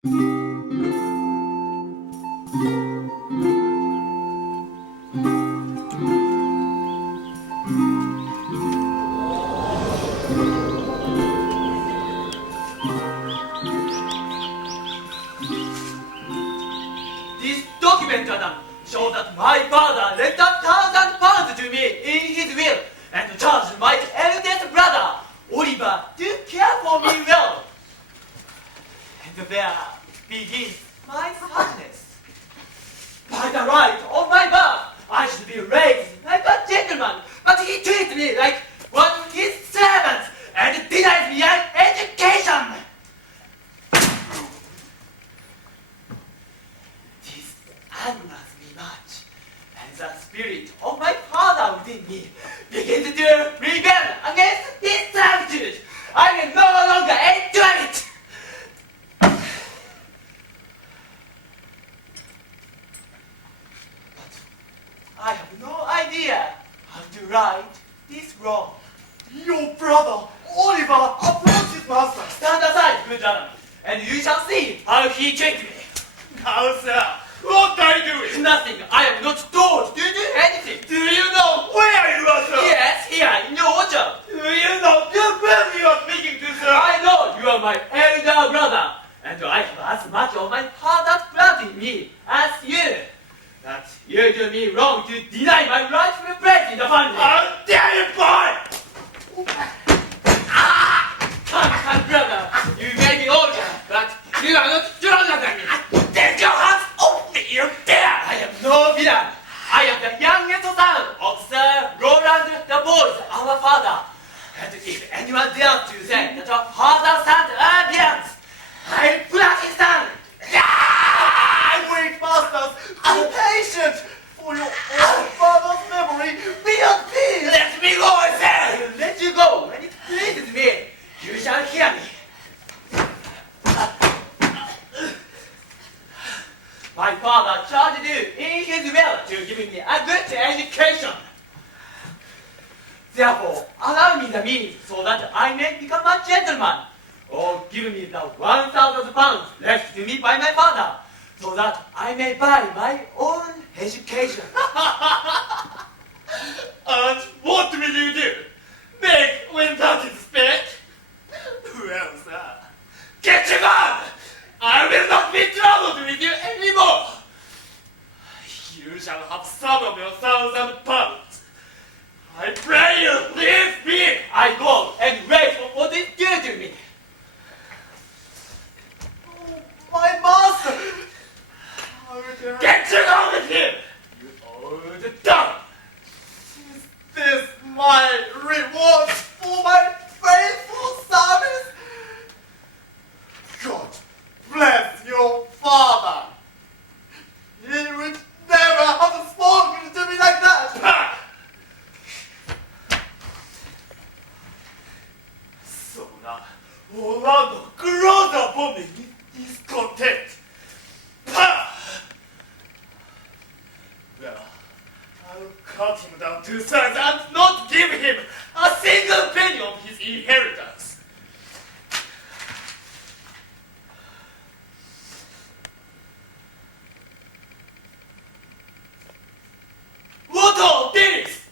This document, Adam, shows that my father left £1,000 to me in his will and charged my eldest brother, Oliver, to care for me well. And there begins my sadness. By the right of my birth, I should be raised like a gentleman, but he treats me like one of his servants and denies me an education. This angers me much, and the spirit of my father within me begins to rebel against this servitude. I can no longer endure it. I have no idea how to right this wrong. Your brother, Oliver, approached his master. Stand aside, good Adam, and you shall see how he treats me. Now, sir, what are you doing? Nothing. I am not told to do anything. Do you know where you are, sir? Yes, here in your orchard. Do you know the person you are speaking to, sir? I know you are my elder brother, and I have as much of my father's blood in me as you. That you do me wrong to deny my rightful place in the family. How dare you, boy! Come, brother. You may be older, but you are not stronger than me. Take your hands off me, you dare! I am no villain. I am the youngest son of Sir Roland the Boys, our father. And if anyone dares to say that our father-son are villains, I'll pluck his tongue. Weak masters, be patient! For your own father's memory, be at peace! Let me go, I say! I will let you go when it pleases me. You shall hear me. My father charged you in his will to give me a good education. Therefore, allow me the means so that I may become a gentleman, or give me the £1,000 left to me by my father, so that I may buy my own education. And what will you do? Beg when that is spent? Well, sir, get you gone! I will not be troubled with you anymore! You shall have some of your £1,000. I pray you leave me! I go and wait for what is due to me. Oh, my master! Get you gone with him! You old dog! Is this my reward for my faithful service? God bless your father! He would never have spoken to me like that! Ha! So now, Orlando grows upon me with discontent. Ha! Well, I'll cut him down to size and not give him a single penny of his inheritance. What of this?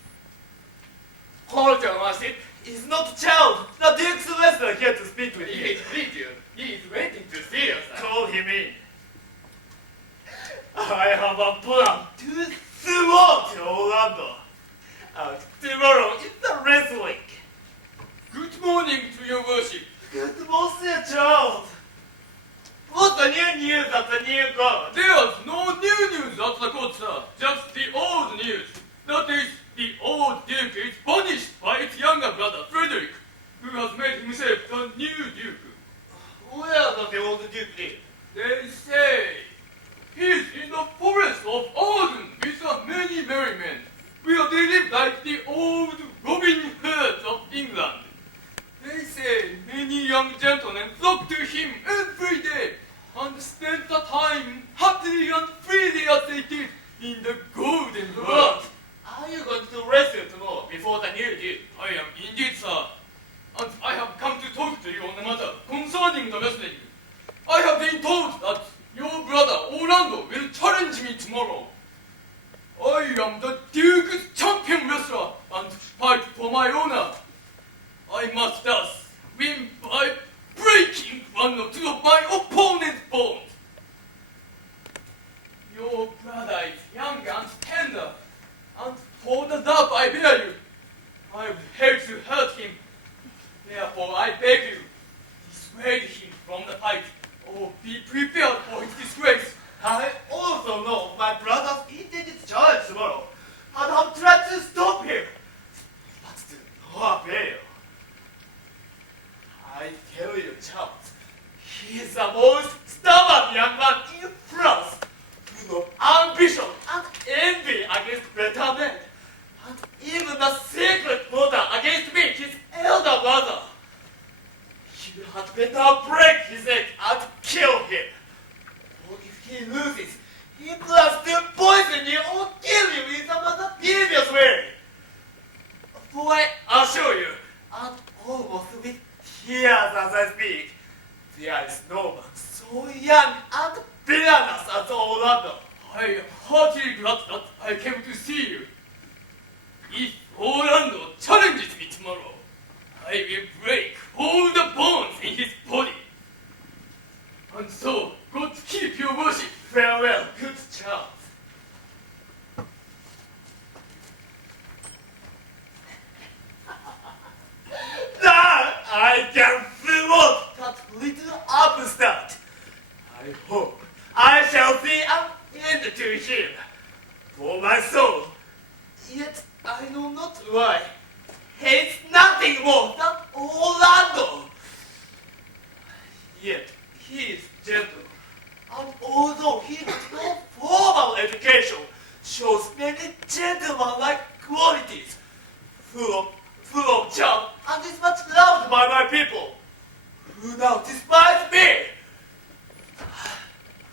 Hold your mercy. He's not a child. The Duke's Wrestler here to speak with you. He is with you. He is waiting to see us. Call him in. I have a plan to thwart Orlando. And tomorrow is the wrestling. Good morning to your worship. Good morning, Charles. What's the new news at the new court? There's no new news at the court, sir. Just the old news. That is, the old duke is punished by its younger brother, Frederick, who has made himself the new duke. Where does the old duke live? They say he's in the forest of Arden with many merry men, where they live like the old Robin Hoods of England. They say many young gentlemen flock to him every day and spend the time happily and freely as they did in the golden world. Are you going to wrestle tomorrow before the new duke? I am indeed, sir, and I have come to talk to you on the matter concerning the wrestling. I have been told prepared for his disgrace. I also know my brother's intended charge tomorrow, and have tried to stop him, but to no avail. I tell you, Charles, he is the most stubborn young man in France, full of ambition and envy against better men, and even a secret motive against me, his elder brother. You had better break his neck and kill him. For if he loses, he plans to poison you or kill you in some other devious way. For I assure you, and almost with tears as I speak, there is no man so young and villainous as Orlando. I am heartily glad that I came to see you. If Orlando challenges me tomorrow, I will break all the bones in his body. And so, God keep your worship. Farewell, good Charles. Now I can thwart that little upstart. I hope I shall see an end to him. For my soul, yet I know not why, hates nothing more than Orlando. Yet he is gentle, and although he has no formal education, shows many gentleman-like qualities, full of charm, and is much loved by my people, who now despise me.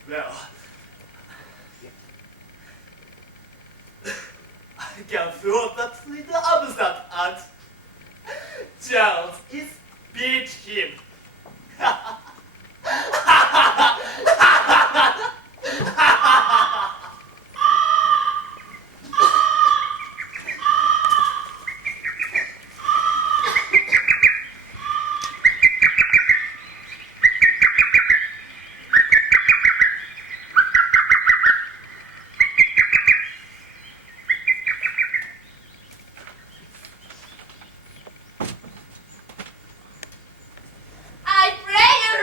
Well, I can throw that little upstart, and Charles is beat him. I pray you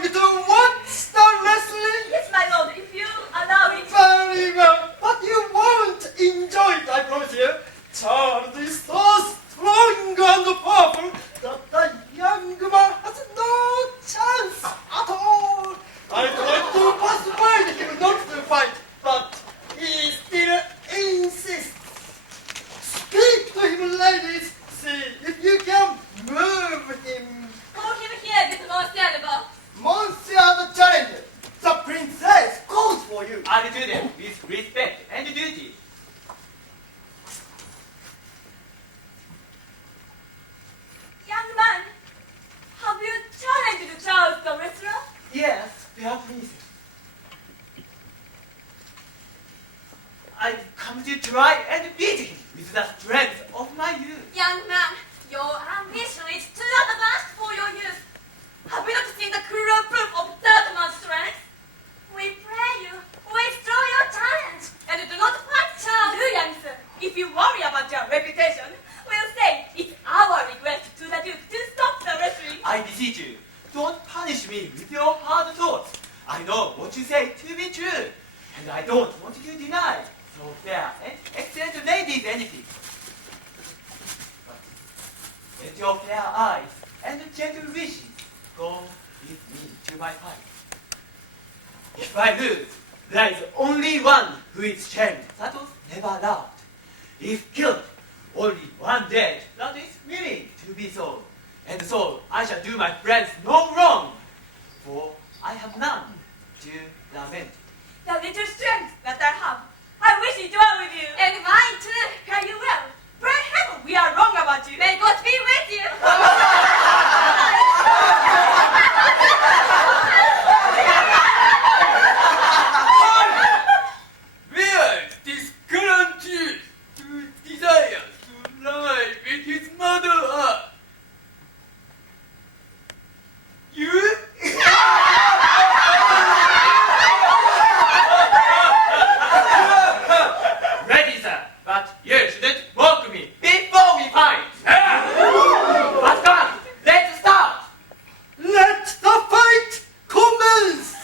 going to watch the wrestling? Yes, my lord, if you allow it. Very well, but you won't enjoy it, I promise you. Charles is so strong and powerful that the young man has no chance at all. I tried to persuade him not to fight, but he still insists. Speak to him, ladies. See if you can move him. Call him here, this Monsieur Lebeau. Monsieur the Challenger, the princess calls for you. I'll do them with respect and duty. Young man, have you challenged Charles the wrestler? Yes, fair princess. I've come to try and beat him with the strength of my youth. Young man, your ambition is too advanced for your youth. Have you not seen the cruel proof of that man's strength? We pray you, withdraw your talent, and do not fight Charles. Do, young sir. If you worry about your reputation, we'll say it's our request to the Duke to stop the wrestling. I beseech you, don't punish me with your hard thoughts. I know what you say to be true, and I don't want you to deny so fair and excellent ladies anything. But let your fair eyes and gentle wishes go with me to my fight. If I lose, there is only one who is shamed that was never loved. If killed, only one dead that is willing to be so. And so I shall do my friends no wrong, for I have none to lament. The little strength that I have, I wish it were with you. And mine too. Fare you well. Pray heaven we are wrong about you. May God be with you. Where this guarantee to desire to lie with his mother are? You? Ready, sir, but you shouldn't mock me before we fight. But come on, let's start. Let the fight commence!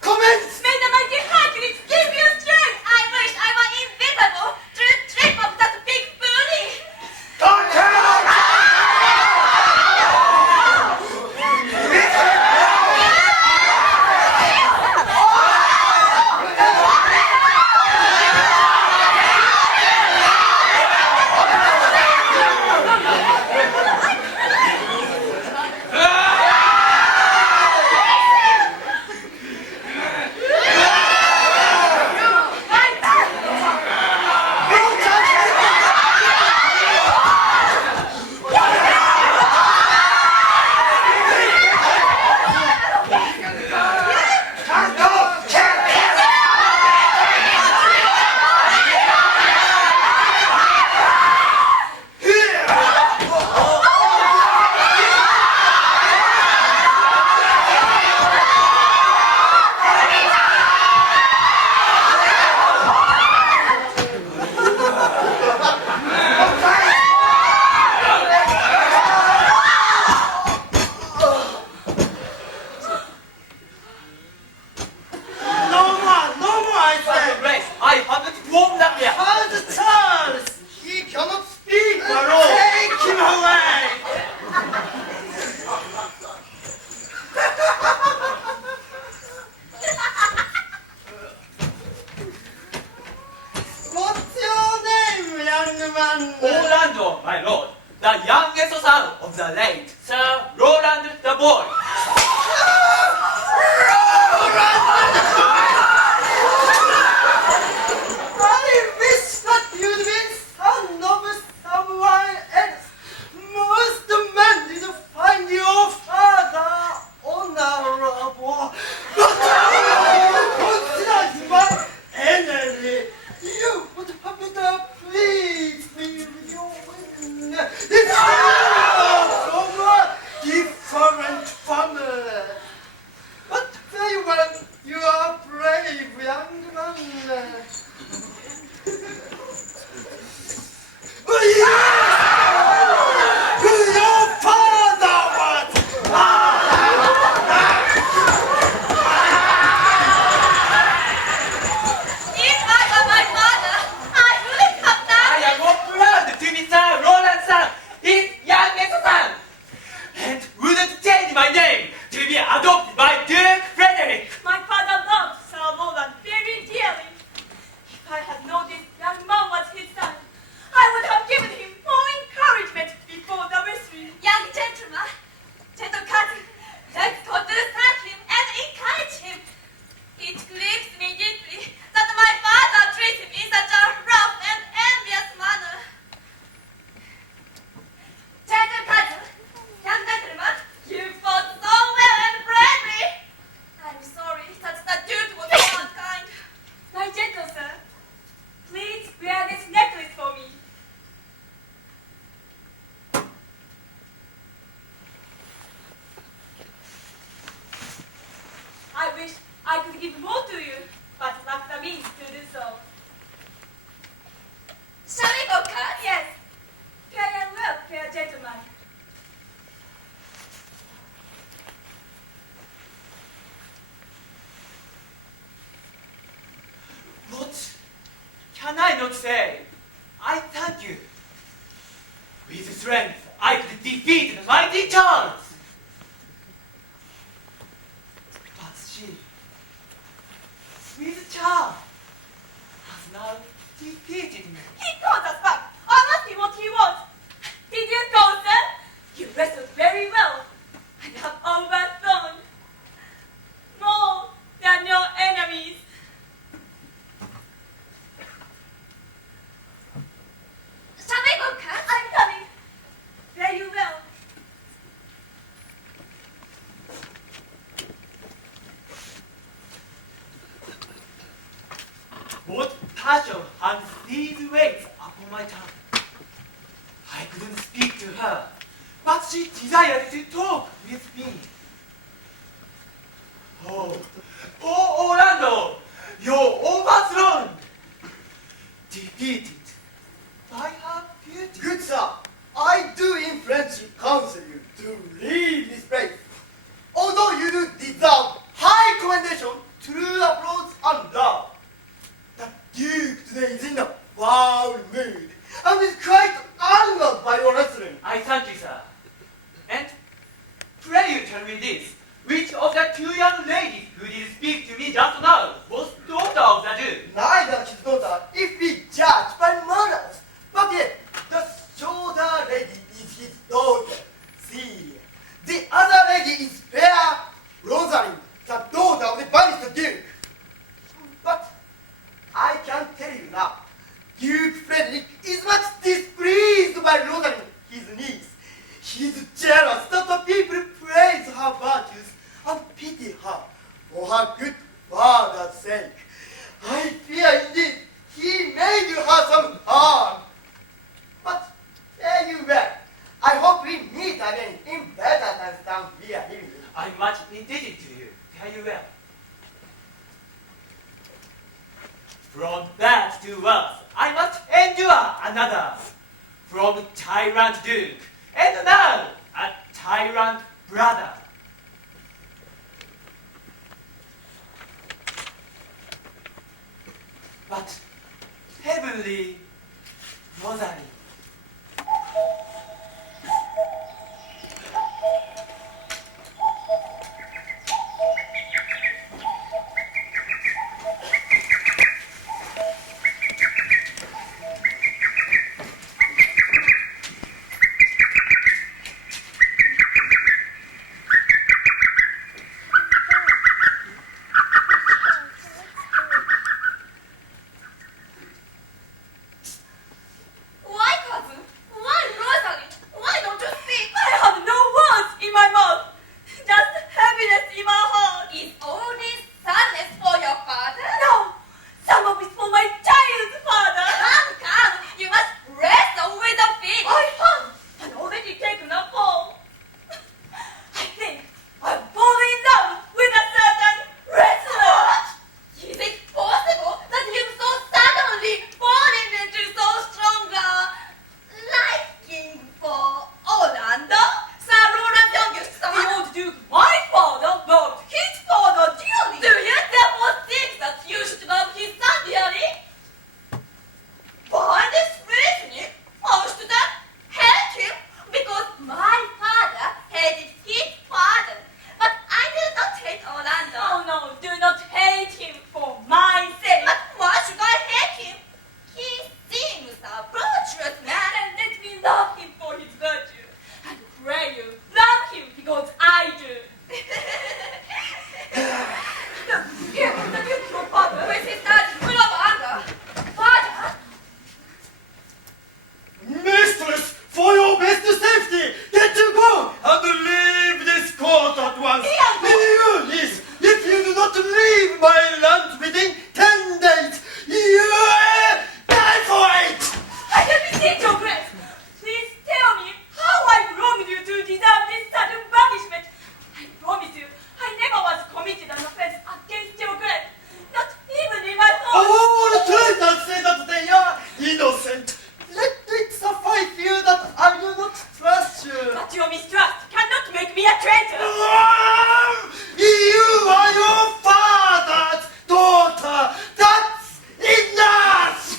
Commence! May the mighty Hercules give you strength. I wish I were invisible to trip up that big bully. to say, I thank you. With strength, I could defeat the mighty Charles. But she, with Charles, has now defeated me. He called us back. I asked him what he wants. Did you go, sir? You wrestled very well and have overthrown more than your enemies. Shall we go, Cat? I'm coming. Very well. What passion hangs these weights upon my tongue? I couldn't speak to her, but she desired to talk with me. Oh, Orlando, you're overthrown, defeated by her beauty. Good sir, I do in friendship counsel you to leave this place. Although you do deserve high commendation, true applause and love. The Duke today is in a foul mood and is quite angered by your wrestling. I thank you, sir. And pray you tell me this. Which of the two young ladies who did speak to me just now was daughter of the Duke? Neither his daughter, if we judge by manners. But yet, the shorter lady is his daughter, Celia. The other lady is fair Rosalind, the daughter of the banished Duke. But I can tell you now, Duke Frederick is much displeased by Rosalind, his niece. He is jealous that the people praise her virtues and pity her for her good father's sake. I fear indeed he may do her some harm. But fare you well. I hope we meet again in better times than we are living in. I'm much indebted to you. Fare you well. From bad to worse, I must endure another. From tyrant Duke, and now a tyrant brother. But heavenly Rosary.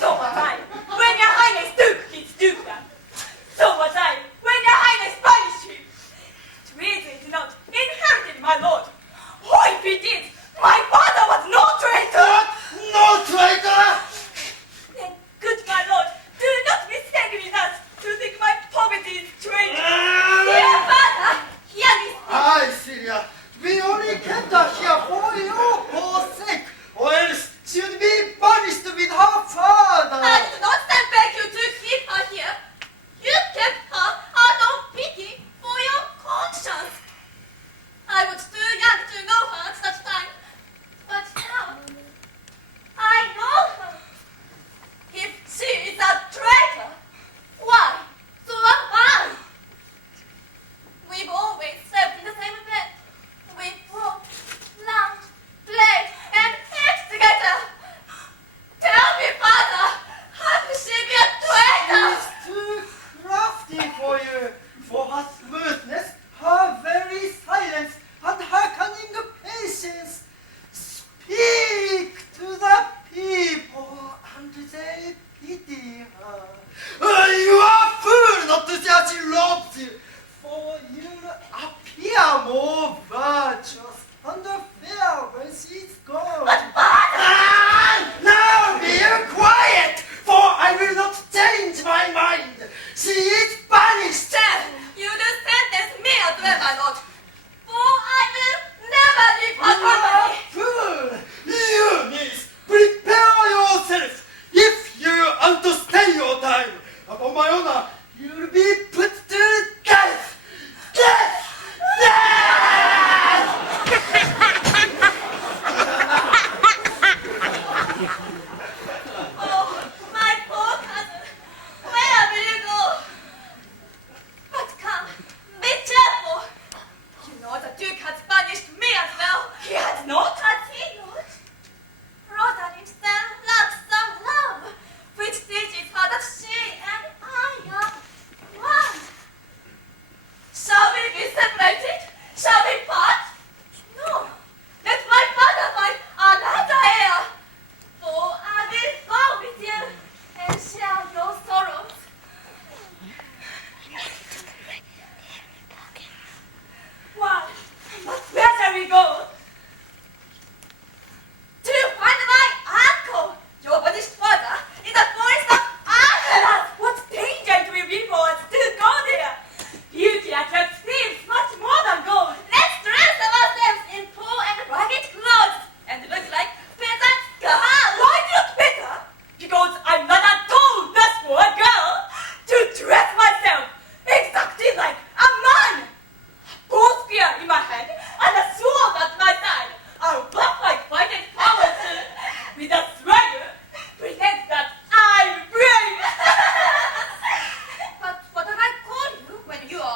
Stop,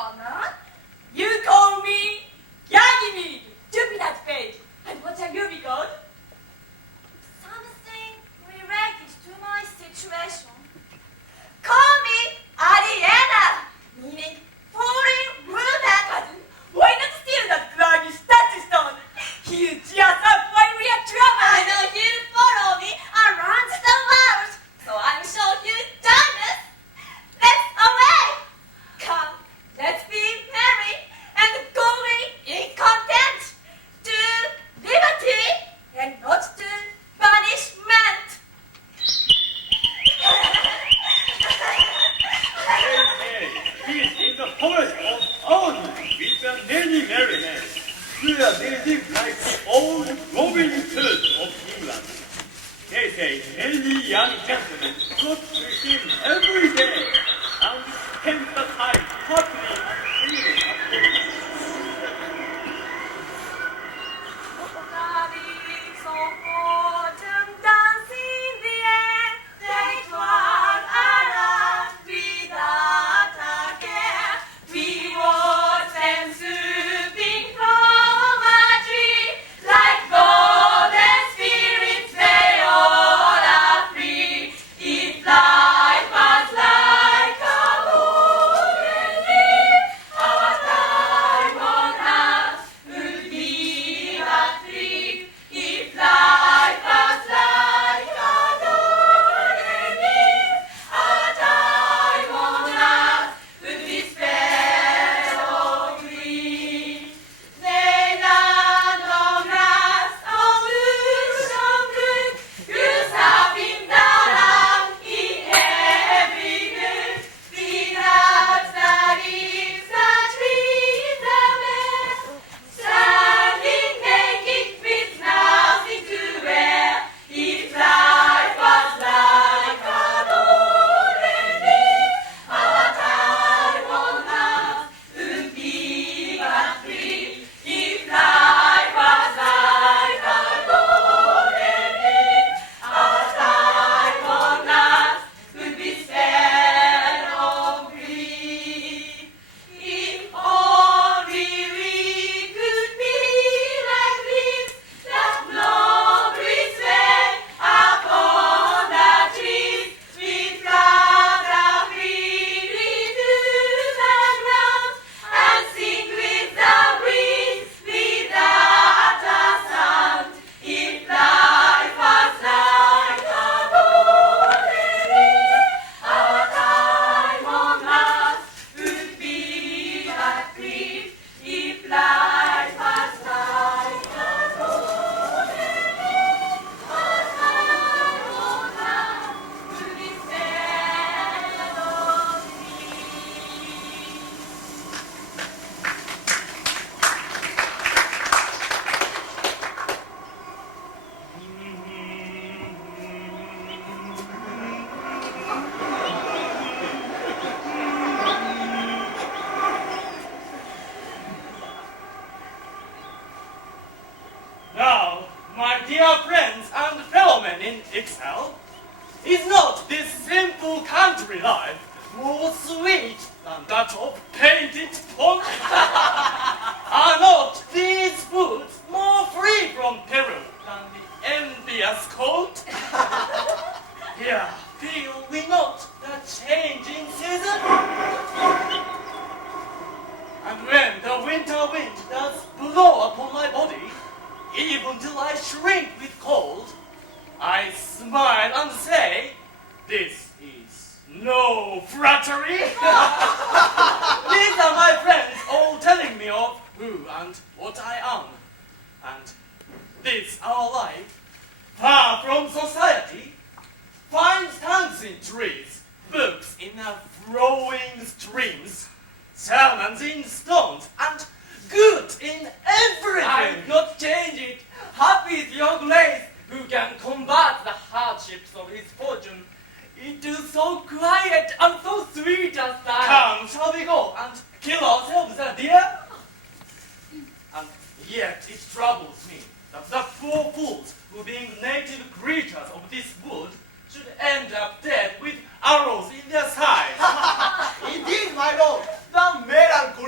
Anna. You call me Ganymede, Jupiter's page. And what shall you be called? Something related to my situation. Call me Ariana, meaning foreign woman. Why not steal that grimy statue stone? He'll just up when we are trouble. I know he'll follow me around the world, so I'm sure he'll join us. Let's away! Come, let's be merry and go away in content to liberty and not to punishment. Hey, he's in the forest of Toho with the many merrymen. Here they live like the old Robin Hood of England. They say many young gentlemen go to him every day and spend the time happily and freely. So fortune dance in the air, they twirl around without a care. We watch them swooping from a tree, like golden spirits they all are free. If life was like a golden leaf, our time on earth would be but brief. If life was like a golden leaf, our time on earth would be spent on grief. They land on grass, on bush, on brook, goose up in the land, in every nook. Without the leaves, the trees are bare, standing naked with nothing to wear. If life was like a golden leaf, our time on earth would be but brief. If life was like a golden leaf, our time on earth would be spent on grief. If only we could be like leaves that blow sway upon the trees, we flutter freely to the ground and sing with the breeze without a sound. If life was like a golden leaf, our time on earth would be but brief. If life was like a golden leaf, our time on earth would be spent on grief. Now, my dear friends and fellowmen in exile, is not this simple country life more sweet than that of painted pond? Are not these foods more free from peril than the envious cold? Here, feel we not the changing season? And when the winter wind does blow upon my body, even till I shrink with cold, I smile and say, this is no flattery. These are my friends all telling me of who and what I am. And this our life, far from society, finds tongues in trees, books in flowing streams, sermons in stones, and good in everything. I'll not change it. Happy is young race who can combat the hardships of his fortune. It is so quiet and so sweet as that. Come, shall we go and kill ourselves, dear? And yet it troubles me that the poor fools who, being native creatures of this wood, should end up dead with arrows in their sides. Indeed, my lord, the melancholy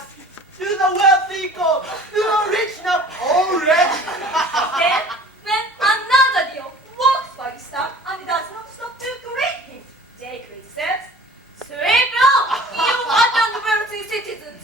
taxes to the wealthy gold, to the rich Napoleon. Then, when another deal walks by this time and does not stop to greet him, Jake says, "Sweep off, you unwealthy citizens!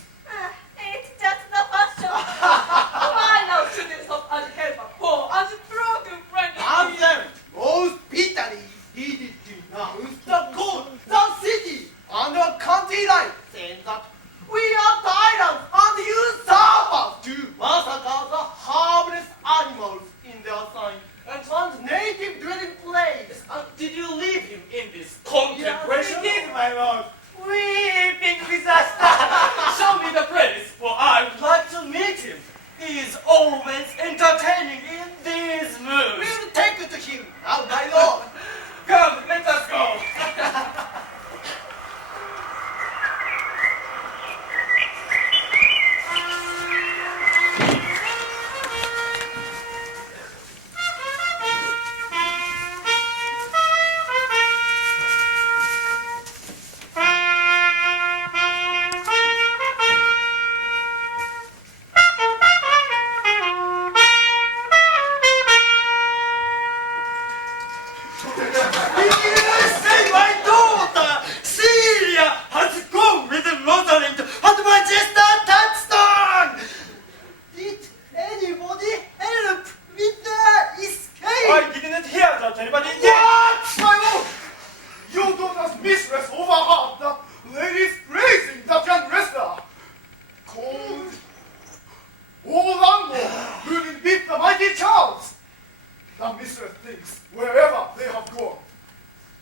It's just the fashion. Why now should you stop and help a poor and broken friend?" And then, most bitterly, he did denounce the court, the city, and the country life, saying that we are tyrants and usurpers to massacre the harmless animals in their sign and turn native dwelling place. Did you leave him in this contemplation? Yes, my lord. Weeping disaster! Show me the place, for I would like to meet him. He is always entertaining in these moods. We'll take it to him, now, my lord. Come, let us go. You say my daughter, Celia, has gone with Rosalind at Manchester touchdown. Did anybody help with the escape? I didn't hear that anybody did. What, my lord? Your daughter's mistress overheard the ladies praising the young wrestler called Orlando, who will beat the mighty Charles. The mistress thinks wherever they have gone,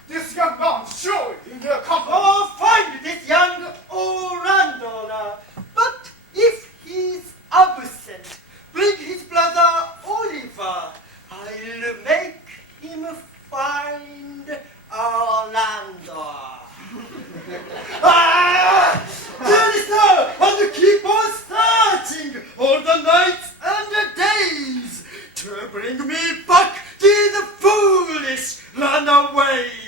this young man should in their company. Oh, find this young Orlando. But if he's absent, bring his brother Oliver. I'll make him find Orlando. Do this now and keep on searching all the nights and the days to bring me back to the foolish runaways.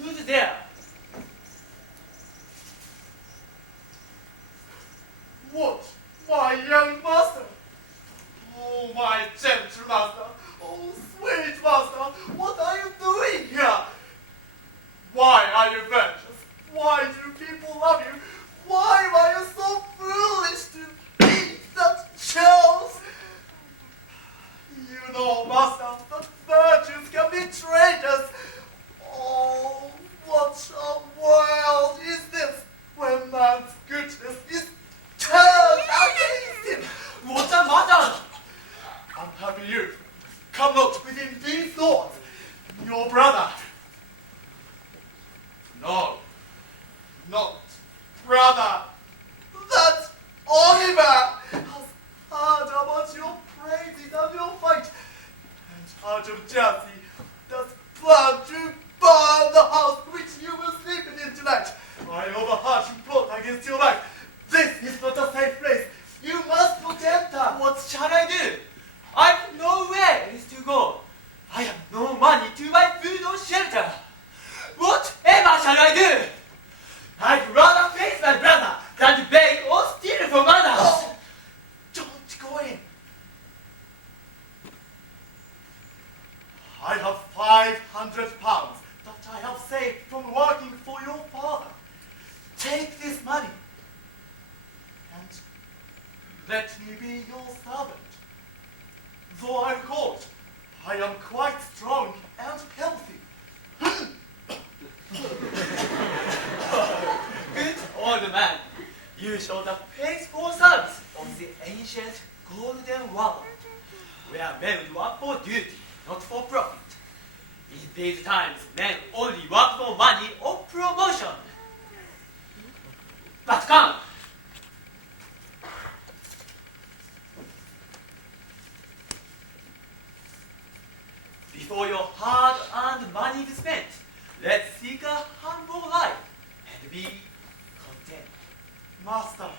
Who's there? What, my young master? Oh, my gentle master. Oh, sweet master. What are you doing here? Why are you virtuous? Why do people love you? Why are you so foolish to beat that Charles? You know, master, that virtues can be traitors. Oh, what a world is this when man's goodness is turned against him? What's the matter? Unhappy youth, come not within these doors. Your brother. No, not brother. That Oliver has heard about your praises and your fight, and out of jealousy does plan to burn the house which you will sleep in tonight. I overheard him plot against your life. This is not a safe place. You must protect her. What shall I do? I've nowhere else to go. I have no money to buy food or shelter. Whatever shall I do? I'd rather face my brother than to beg or steal from others. Oh, don't go in. I have 500 pounds that I have saved from working for your father. Take this money and let me be your servant. Though I'm cold, I am quite strong and healthy. Good old man, you show the faithful sons of the ancient golden world, where men were for duty, not for profit. In these times, men only want for money or promotion. But come. Before your hard-earned money is spent, let's seek a humble life and be content. Master,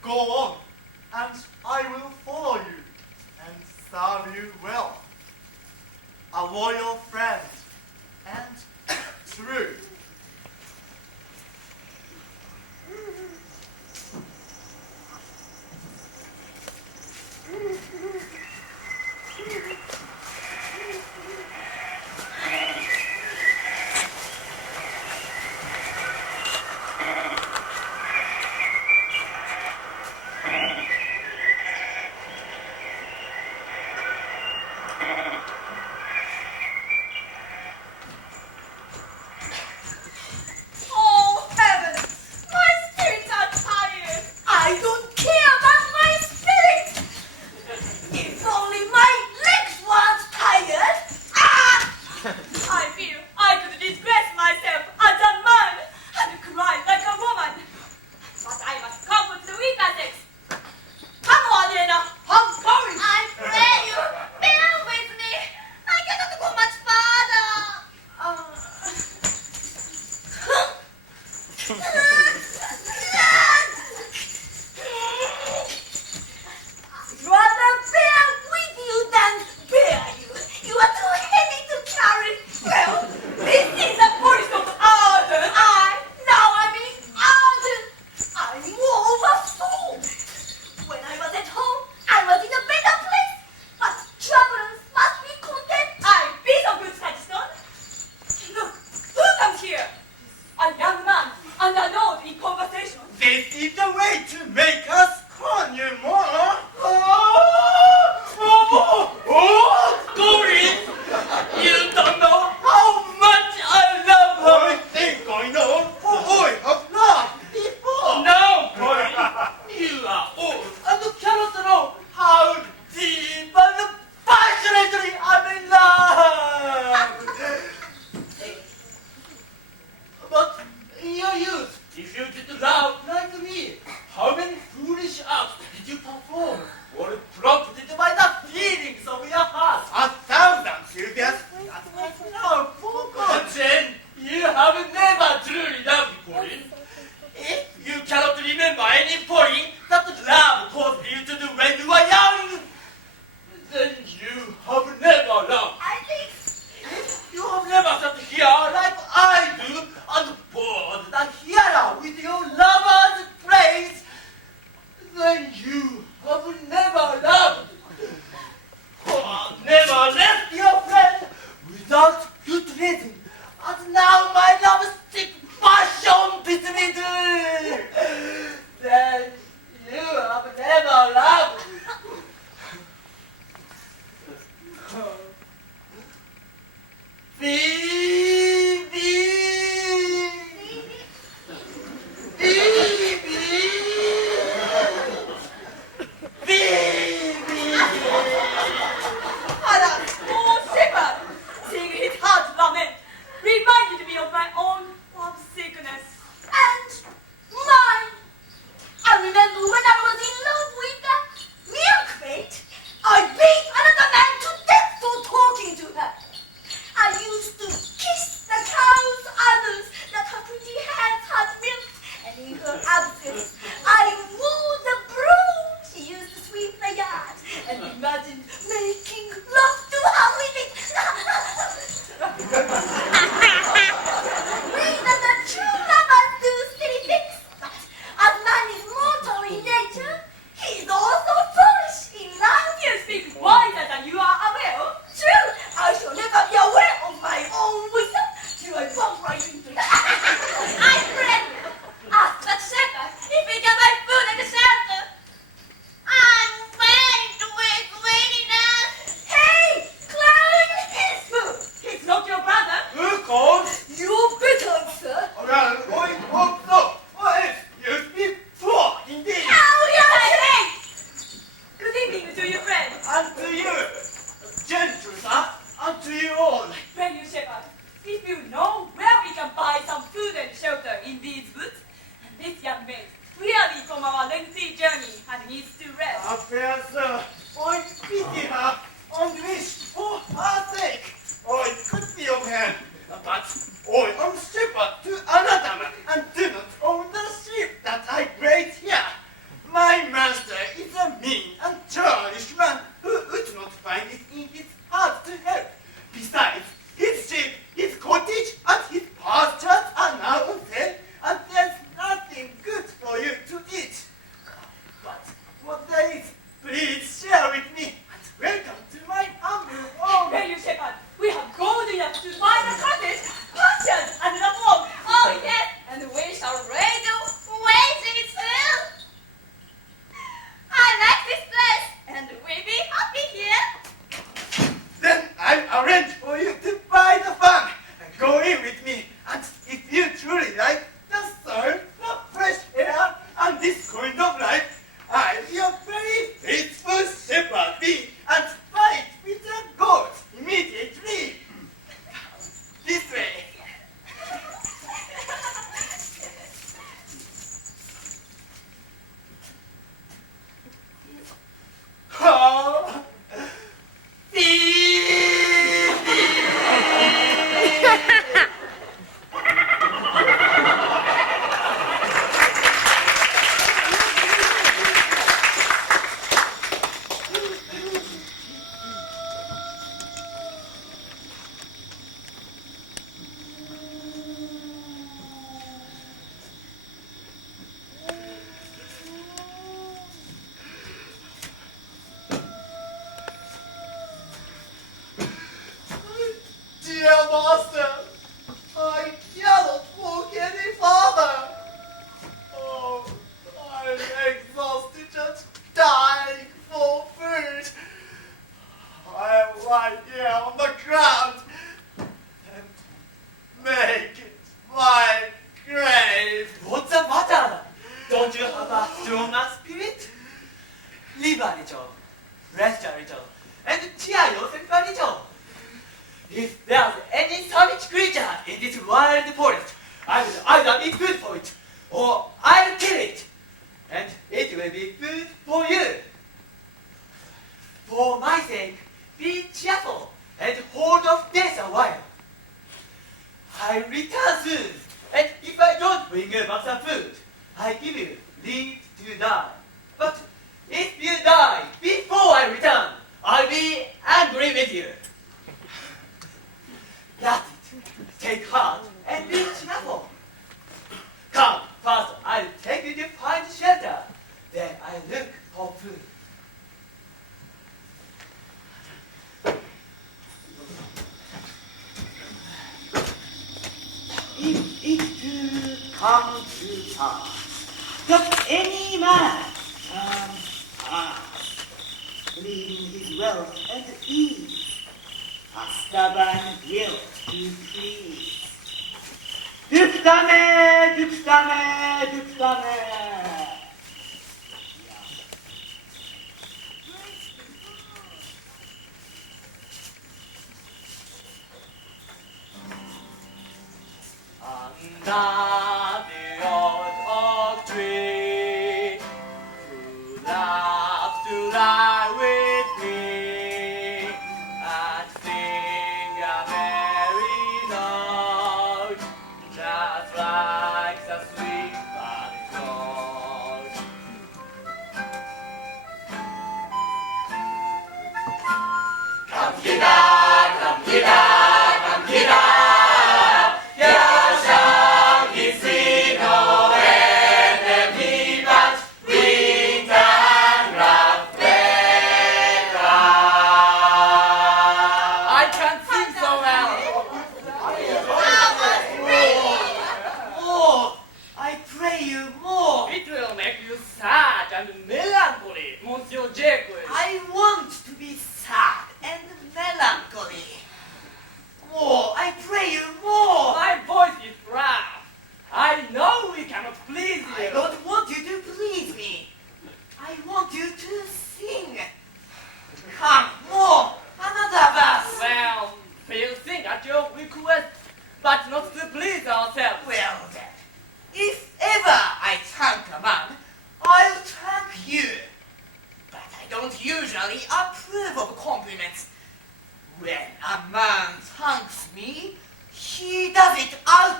go on, and I will follow you and serve you well. A loyal friend and true. Oh, heavens! My spirits are tired! I don't care about my spirits! If only my legs weren't tired! Ah! I feel I could disgrace myself as a man and cry like a woman. But I must comfort the weaker sex. Come on, Elena, I'm going! I pray you, bear with me. I cannot go much farther. I'd rather bear with you than bear you. You are too heavy to carry. Well, this is the voice of Arden. I'm more of a fool. When I was at home, I was in a better place. But travelers must be content. I'd be so good, Satiston. Look, who comes here? A young man and a note in conversation. This is the way to make us con you more. Corey, you don't know how much I love her. I think I know, for I have loved before. No, Corey, you are old and cannot know how deep and passionately I'm in love. But in your youth, if you did love like me, how many foolish acts did you perform? Or prompted by the feelings of your heart? 1,000 Sylvias. That was now forgotten. But then, you have never truly loved Colin. If you cannot remember any point that love caused you to do when you were young, then you have never loved. I think If you have never sat here like I do and bored the hearer with your lover's praise, then you have never loved. Oh, never left your friend without good reason. And now my love stick passion between you. Then you have never loved. Alas, poor shepherd, seeing his heart lament, reminded me of my own love sickness. And mine. I remember when I was in love with the milkmaid, I beat another man to death for talking to her. I used to kiss the cows others that her pretty hands had milked, and in her absence, I wooed the broom she used to sweep the yard, and imagined making love to her with it. or on shepherd to another man, and do not own the sheep that I graze here. My master is a mean and churlish man who would not find it in his heart to help. Besides, his sheep, his cottage, and his pastures are now on sale, and there's nothing good for you to eat. But what there is, please share with me, and welcome to my humble home. Hey, you shepherd, we have gold enough to buy the cottage, pastures, and the home. Oh, yes, and we shall raise wages too. I like this place, and we'll be happy here. Then I'll arrange for you to buy the farm and go in with me. And if you truly like the soil, the fresh air, and this kind of life, I'll be a very faithful shepherd bee and fight with the goats immediately. This way. Oh, dear master, I cannot walk any farther. Oh, I'm exhausted, just dying for food. I am lying here on the ground and make it my grave. What's the matter? Don't you have a stronger spirit? Live a little, rest a little, and cheer yourself a little. If there's any savage creature in this wild forest, I will either be good for it, or I'll kill it, and it will be good for you. For my sake, be cheerful and hold off death a while. I return soon, and if I don't bring you back some food, I give you leave to die. But if you die before I return, I'll be angry with you. That's it. Take heart and be cheerful. Come, first I'll take you to find shelter. Then I'll look for food. If it come to pass that any man leaving his wealth and ease, a stubborn will to please. Dukstame, dukstame, dukstame. Under the old oak tree, who loves to lie with me and sing a merry note, just like the sweet bird note. Come hither, come hither, come hither. Here shall he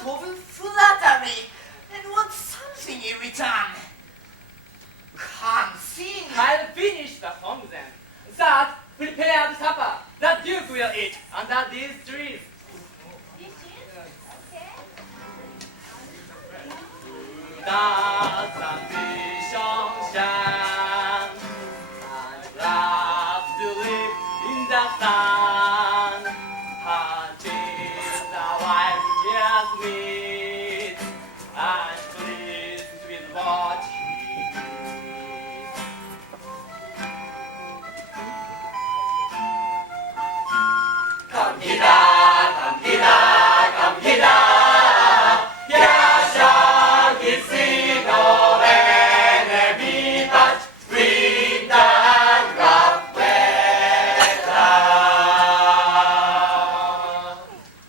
of flattery and want something in return. Come sing. I'll finish the song then. Third, prepare the supper. The Duke will eat under these trees. This is okay. The ambition shine and love to live in the sun. Until the wife just meets and pleased with what he is. Come hither, come hither, come hither. Here shall we sing no enemy, but with the rough weather.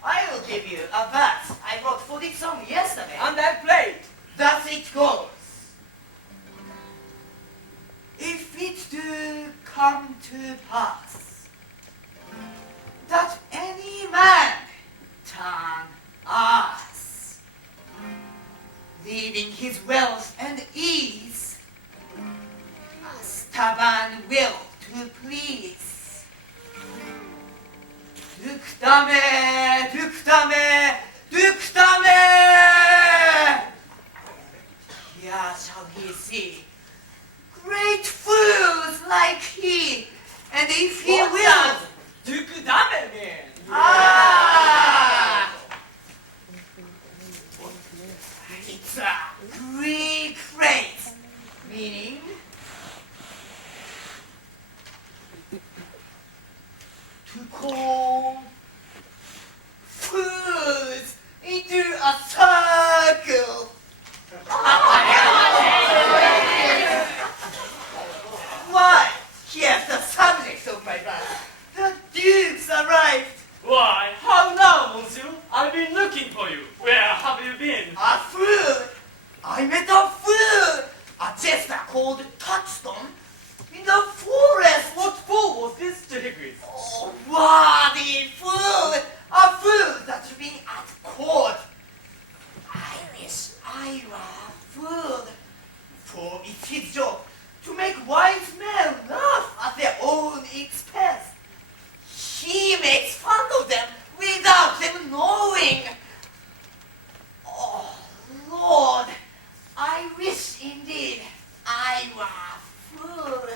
I will give you a verse I wrote for this song yesterday. And I played. Thus it goes. If it do come to pass that any man turn us, leaving his wealth and ease, a stubborn will to please, duktame, duktame, duktame, here shall he see great fools like he, and if he What's will, that? Dukudame, man. ah, it's a Greek phrase, meaning to call fools into a circle. Why? Here's the subject of my verse. The Duke's arrived. Why, how now, monsieur? I've been looking for you. Where have you been? A fool. I met a fool. A jester called Touchstone in the forest. What fool was this to Hickory? Oh, worthy fool. A fool that's been at court. I wish I were a fool. For it's his job to make wise men laugh at their own expense. He makes fun of them without them knowing. Oh, Lord, I wish indeed I were a fool.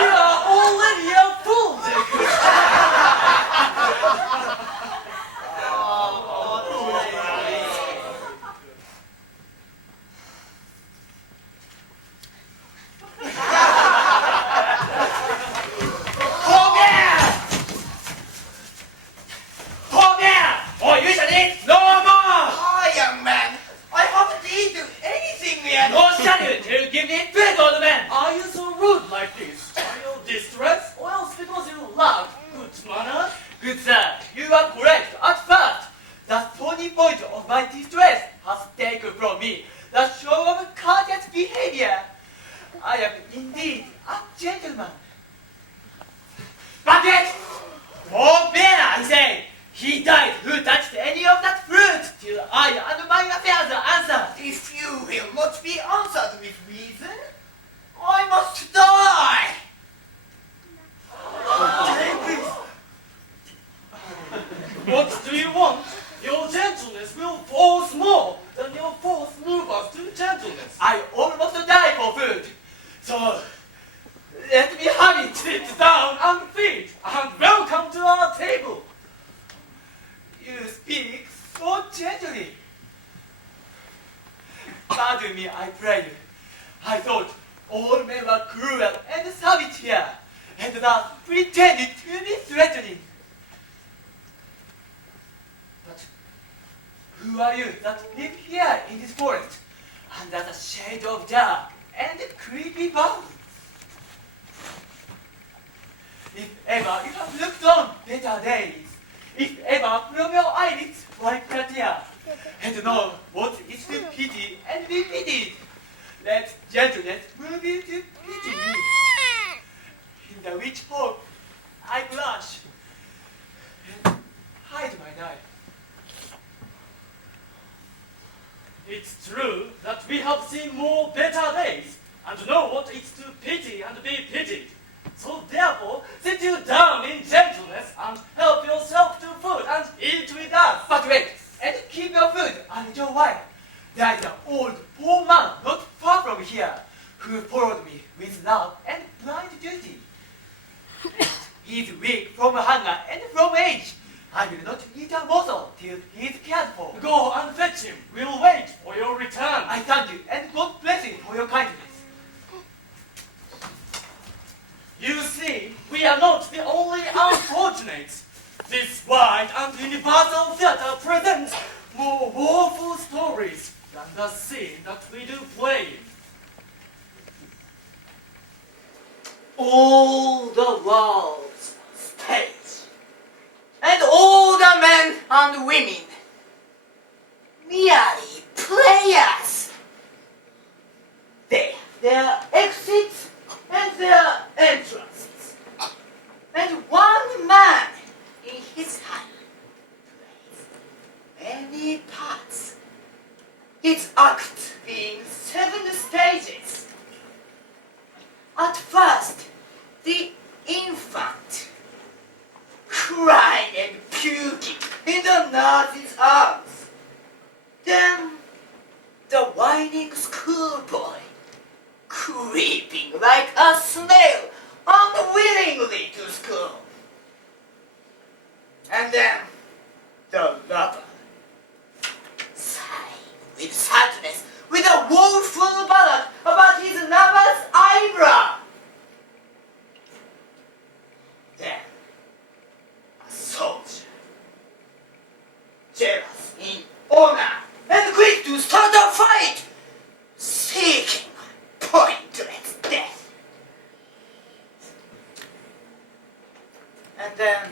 You are already a fool, Duke. Oh, you shall eat no more! Ah, young man, I haven't eaten anything yet. No shall to give me food, old man. Are you so rude like this? Are you distressed? Or else because you lack good manners? Good sir, you are correct at first. The turning point of my distress has taken from me the show of courteous behavior. I am indeed a gentleman. But yet, oh man, I say, he died who touched any of that fruit till I and my affairs are answered. If you will not be answered with reason, I must die. What do you want? Your gentleness will force more than your force move us to gentleness. I almost died for food. So, let me have it. Sit down and feed, and welcome to our table. You speak so gently. Pardon me, I pray you. I thought all men were cruel and savage here, and thus pretended to be threatening. But who are you that live here in this forest, under the shade of dark and creepy bounds? If ever you have looked on better days, if ever from your eyelids wipe a tear, and know what is to pity and be pitied, let gentleness move you to pity me. In the which hope I blush and hide my knife. It's true that we have seen more better days and know what it's to pity and be pitied. So therefore, sit you down in gentleness and help yourself to food and eat with us. But wait, and keep your food and your wine. There is an old poor man not far from here who followed me with love and blind duty. He is weak from hunger and from age. I will not eat a morsel till he is cared for. Go and fetch him. We'll wait for your return. I thank you, and God bless you for your kindness. You see, we are not the only unfortunates. This wide and universal theatre presents more woeful stories than the scene that we do play. All the world's stage, and all the men and women, merely players. They have their exits and their entrances, and one man in his hand plays many parts, his act being 7 stages. At first, the infant, crying and puking in the nurse's arms. Then, the whining schoolboy, creeping like a snail unwillingly to school. And then, the lover, sighing with sadness, with a woeful ballad about his lover's eyebrow. Then, a soldier, jealous in honor and quick to start a fight, seeking pointless death. And then,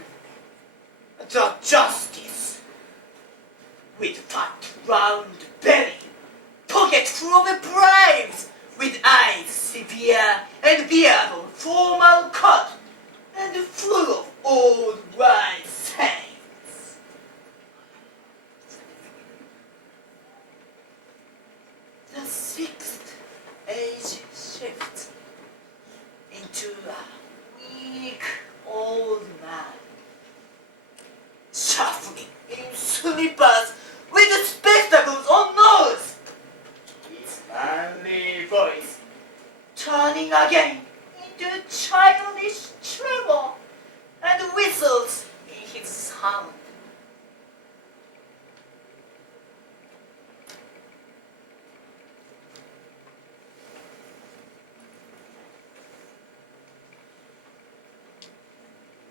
the justice, with fat round belly, pocket full of bribes, with eyes severe and beard of formal cut, and full of old wise sayings. The 6th age shifts into a weak old man, shuffling in slippers with spectacles on nose. His manly voice turning again into childish tremor and whistles in his sound.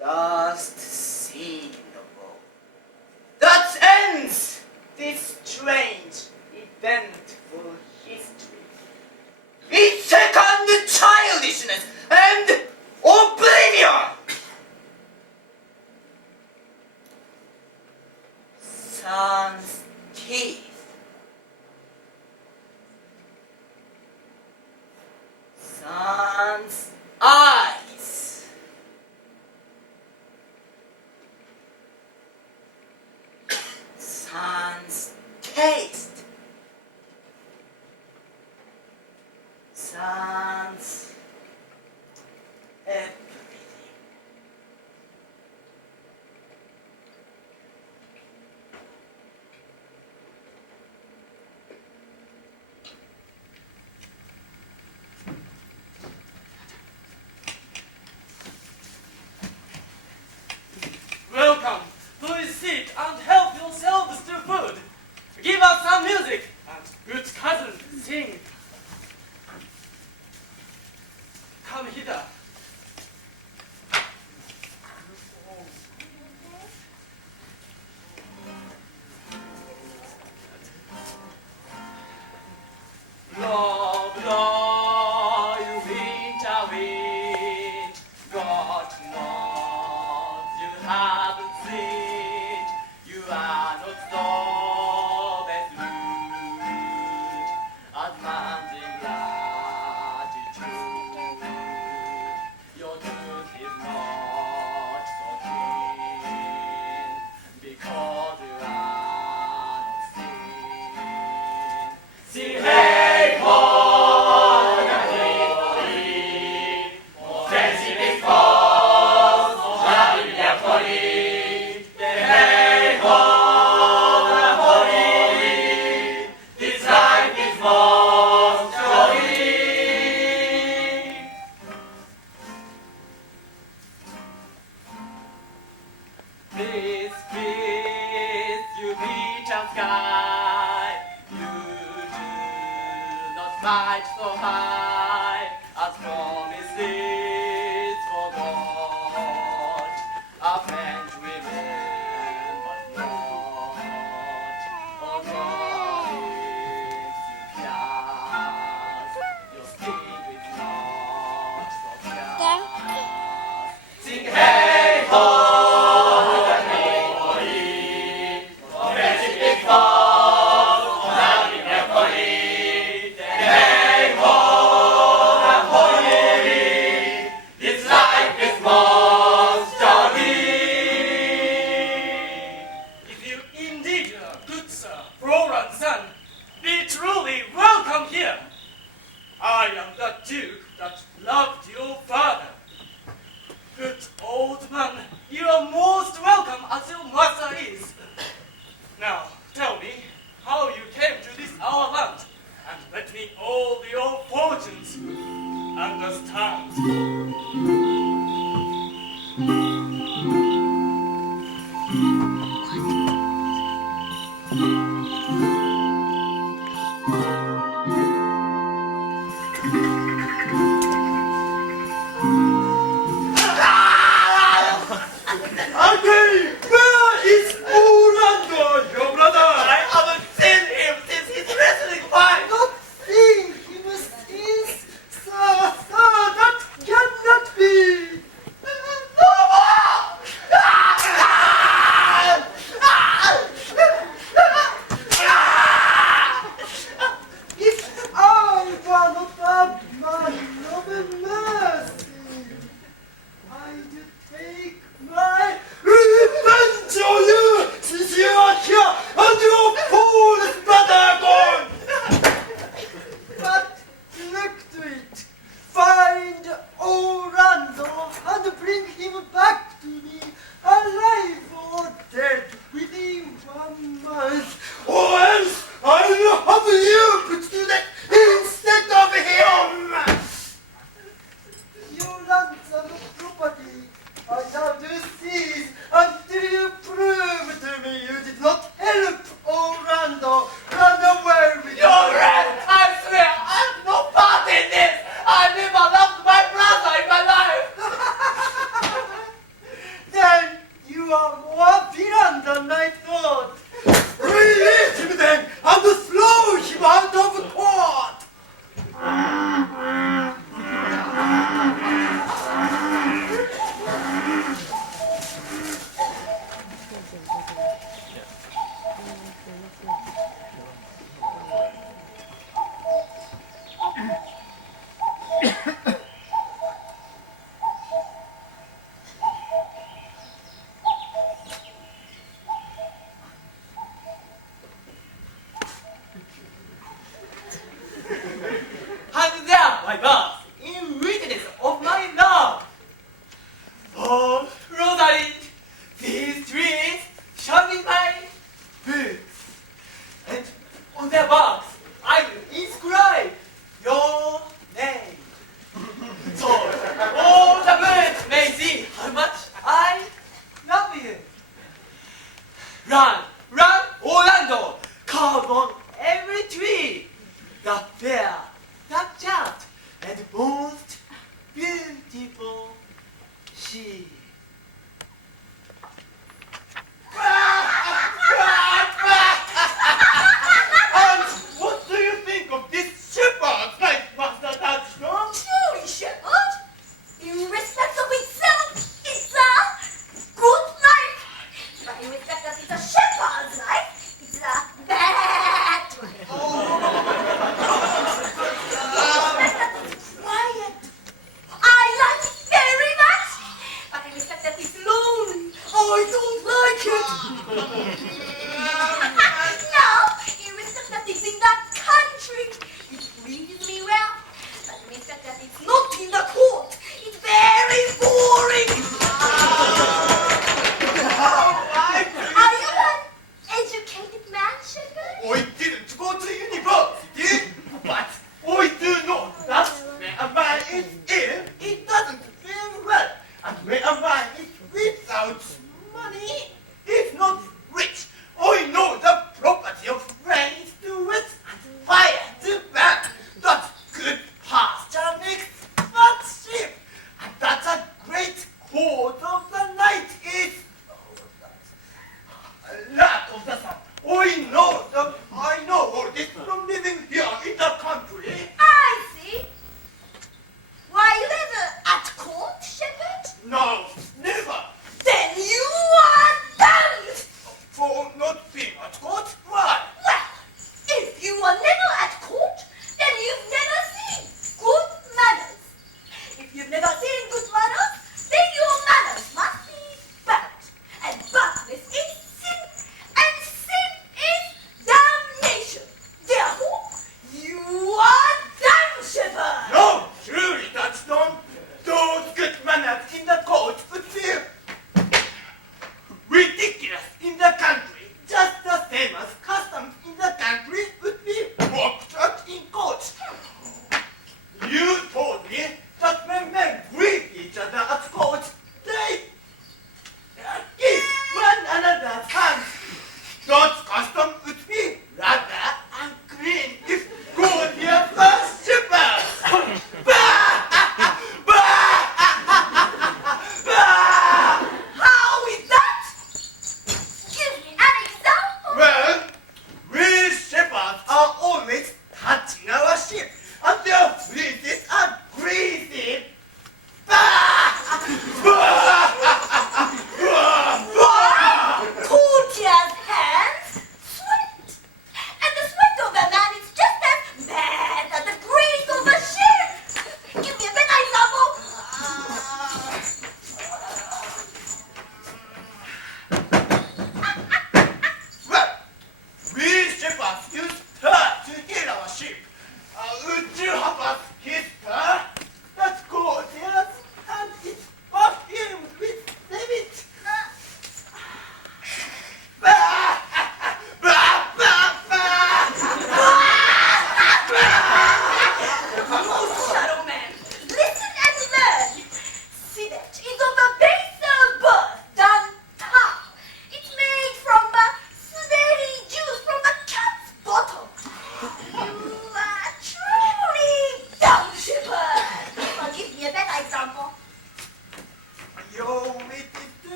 Last scene of all. That ends this strange, eventful history. Its second childishness and oblivion. Son's teeth. Son's eyes. Son's taste. Son's everything. Welcome. Please sit and help yourselves to food. Give us some sky. You do not fight so high as promises forgot. A friend remember not. On promise you cast. Your speed is not so fast. Sing hey ho, I am the Duke that loved your father. Good old man, you are most welcome as your master is. Now, tell me how you came to this our land, and let me all your fortunes understand. Okay, where is Orlando, your brother? I haven't seen him since his wrestling fight. Not seeing him since, sir, that cannot be. No more! If I were not a man of mercy, I'd take my revenge on you since you are here and your fool's brother gone. But look to it. Find Orlando and bring him back to me, alive or dead, within 1 month, or else I'll have you put to death instead of him. Your lands are not property. I have to seize until you prove to me you did not help Orlando run away with You're right! I swear, I have no part in this! I never loved my brother in my life! Then you are more villain than I thought. Release him then and throw him out of court. And there, my boss, in witness of my love. Oh, Rosalind, these trees shall be my boots. And on their backs, I will inscribe your name. So, all the birds may see how much I love you. Run, run, Orlando, carve on every tree. The fair, the just, and most beautiful she. And what do you think of this shepherd, like Master Touchstone? Truly, shepherd, in respect of itself, it's a good life. But in respect of it's a shepherd's life, it's a bad life. Quiet. I like it very much, but I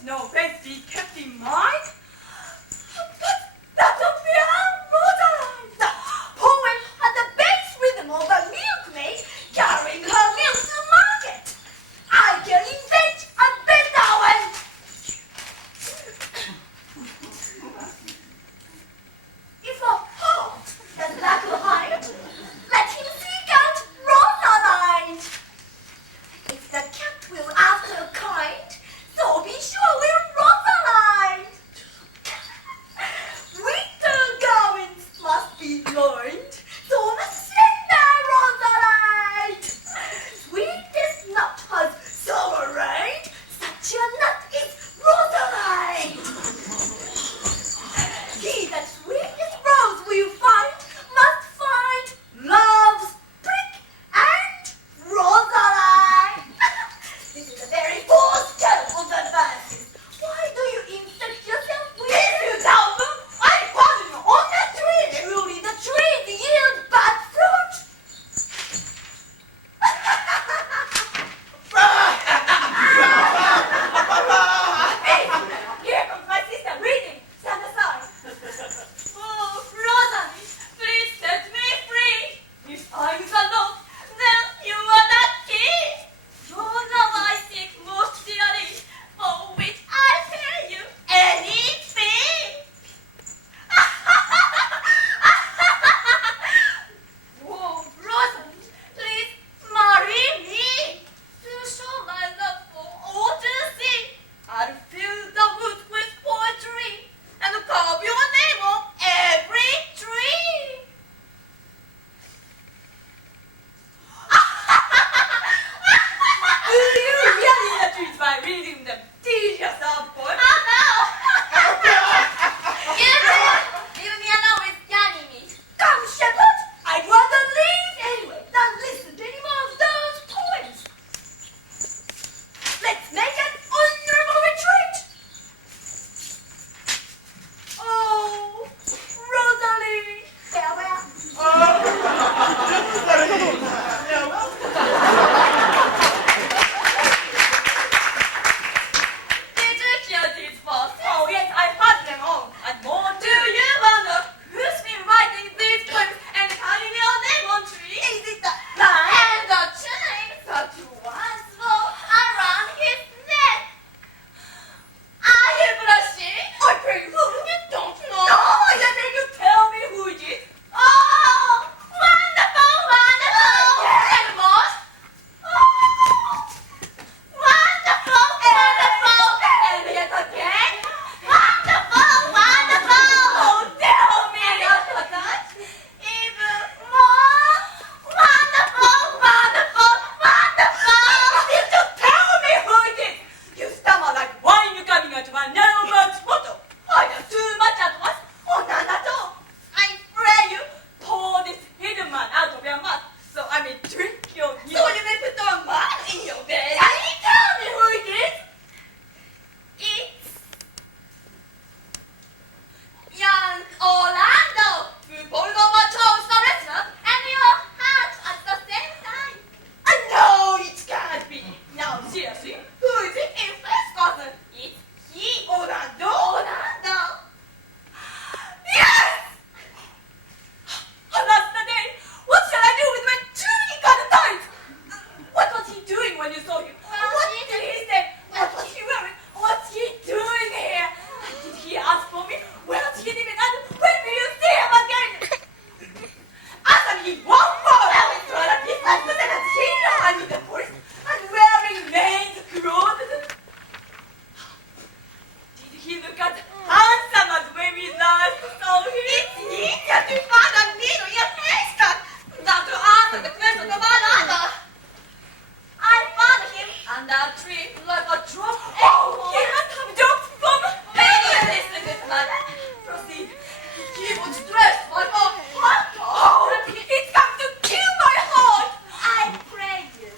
Let no offense be kept in mind. But that of young Rosalind, the poem had the bass rhythm of a milkmaid carrying her milk to market. I can invent a better one. If a heart does lack a heart, let him seek out Rosalind. If the cat will after a kind, so be sure we're Rosalind. Winter garments must be loined, so must slender Rosalind. Sweetest nut has sour rained, such a nut is Rosalind. He that sweetest rose will find, must find love's prick and Rosalind. This is a very poor scope of advances. Why do you insect yourself with this, Alpha? I found you on the tree. Truly the trees yield bad fruit. Hey, here comes my sister reading. Stand aside. Oh, Rosalind, please set me free. If I'm alone, then you are lucky. Your love I seek most dearly, for which I pay you anything. Oh, Rosalind, please marry me to show my love for all to see. I'll fill the woods with poetry and carve your name on every tree. Do you really the trees by reading them? Teach yourself, boy. Oh no! Leave me alone with Ganymede. Come, shepherd! I'd rather leave anyway than listen to any more of those poems. Let's make an honorable retreat. Oh, Rosalie, farewell. Did you hear these verses? Oh yes, I heard them all. And more, do you wonder who's been writing these poems and carving your name on trees? Is it the lion and the chain that once wore around his neck? Are you blushing? I pray you, you don't know. No, then you tell me who it is. Oh, wonderful, wonderful. Yes. And more? Oh, wonderful, wonderful. And yet again, wonderful, wonderful. Oh, tell me after that. Even more wonderful, wonderful, wonderful. Did you tell me who it is? You stammer like wine coming out of a narrow bird's bottle. Either too much at once or none at all. I pray you pour this hidden man out of your mouth so I may drink your news. So you may put a man in your bed. Can you tell me who it is? It's young Orlando, who pulled over Charles the Wrestler and your hat at the same time. I know it can't be. Now seriously, who is it in first cousin? It's he, Orlando. Orlando. Yes! Alas the day! What shall I do with my tunic tight? What was he doing when you saw him? What did he say? What was he wearing? What's he doing here? Did he ask for me? Where is he living and when will you see him again? Answer me one more! I will throw a piece of the hero I'm in the forest and wearing men's clothes. Did he look as handsome as when we last saw him? It's easier to find a needle in a haystack than to answer the question of another. I found him under a tree like a drop. Oh, he must have dropped from heaven. Listen, good man. Proceed. He was dressed like a hunter. Oh, it's come to kill my heart. I pray you.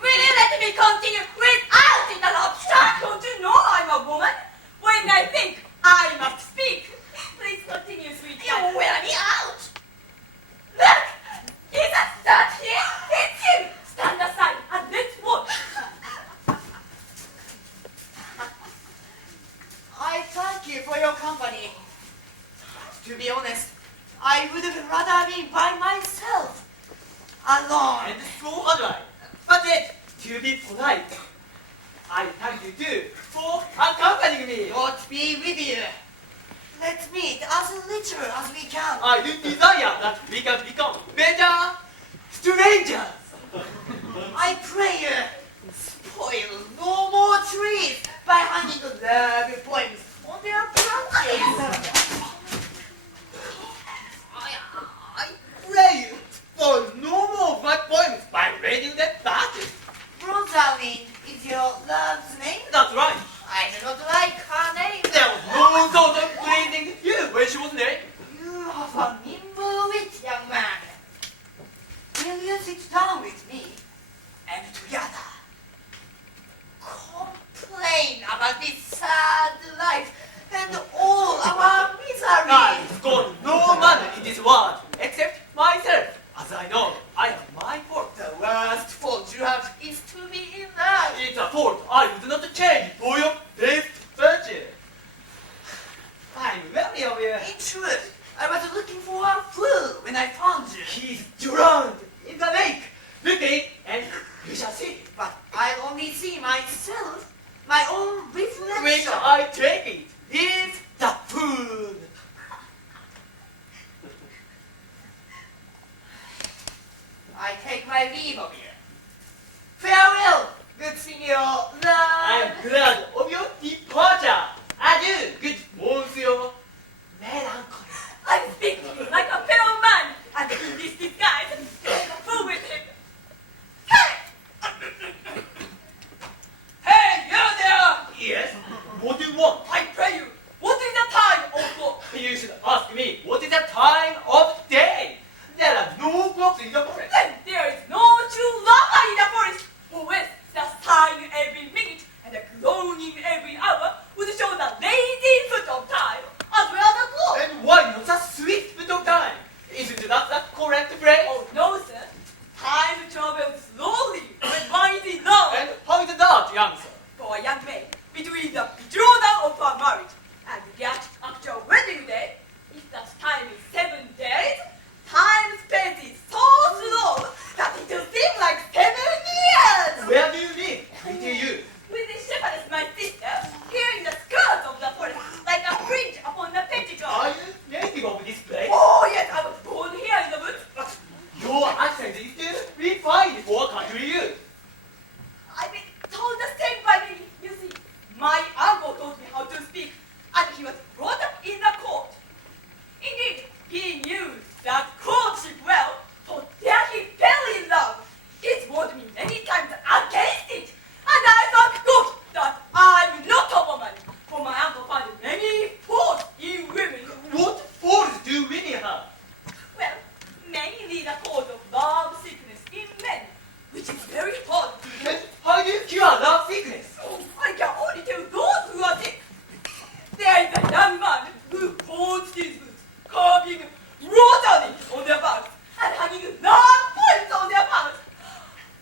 Will you let me continue without interruption? Don't you know I'm a woman? When I think, I must speak. Please continue, sweetie. You wear me out. Look! Is that him? It's him! Stand aside and let's watch. ask you for your company. To be honest, I would have rather been by myself, alone. And so had I. But yet, to be polite, I thank you too for accompanying me. God be with you. Let's meet as little as we can. I do desire that we can become better strangers. I pray you, spoil no more trees by hanging love poems on their branches. I pray you for no more of my poems by reading them back. Rosalind is your love's name? That's right. I do not like her name. There was no thought of pleasing you when she was named. You have a nimble wit, young man. Will you sit down with me and together complain about this sad life and all our misery? I scorn no man in this world except myself. As I know, I have my fault. The worst fault you have is to be in love. It's a fault I would not change for your best virtue. I'm weary of you. In truth, I was looking for a fool when I found you. He's drowned in the lake. Look at it and you shall see. But I only see myself, my own reflection. Which I take it is the fool. I take my leave of you. Farewell, good Signor Love. I'm glad of your departure. Adieu, good Monsieur Melancholy. I speak to you like a fellow man, and in this disguise, take a fool with him. Hey! Hey, you there! Yes? What do you want? I pray you, what is the time of clock? You should ask me what is the time of day. There are no clocks in the forest. Then there is no true lover in the forest, who is the sign every minute and the groaning every hour would show the lazy foot of time as well as the clock. And why not the swift foot of time? Isn't that the correct phrase? Oh no, sir. Time travels slowly when one is in love. And how is that, young sir? For a young man, between the betrothal of our marriage and the actual wedding day, if that time is 7 days, time space is so slow that it will seem like 7 years. Where do you live? Pretty you. With the shepherdess, my sister, here in the skirts of the forest, like a fringe upon the petticoat. Are you native of this place? Oh yes, I was born here in the woods. But your accent is too refined for country youth. I've been told the same by me. You see, my uncle taught me how to speak, and he was brought up in the court. Indeed, he knew that courtship well, so there he fell in love. He's warned me many times against it, and I thank God that I'm not a woman, for my uncle found many faults in women. What faults do women have? Well, mainly the cause of love sickness in men, which is very hard to And how do you cure love sickness? I can only tell those who are sick. There is a young man who holds his boots, carving rosary on their backs and hanging love points on their mouths.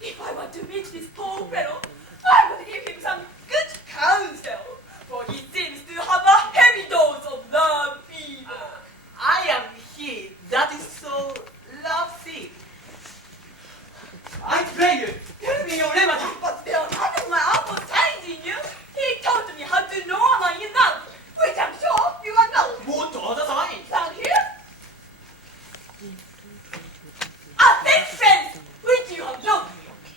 If I want to meet this poor fellow, I would give him some good counsel, for he seems to have a heavy dose of love fever. I am he that is so love sick. I pray you, tell me your remedy. But there are none of my uncle's signs in you. He taught me how to know a man in love, which I'm sure you are not. What are the signs? Down here? A thick face, which you have not.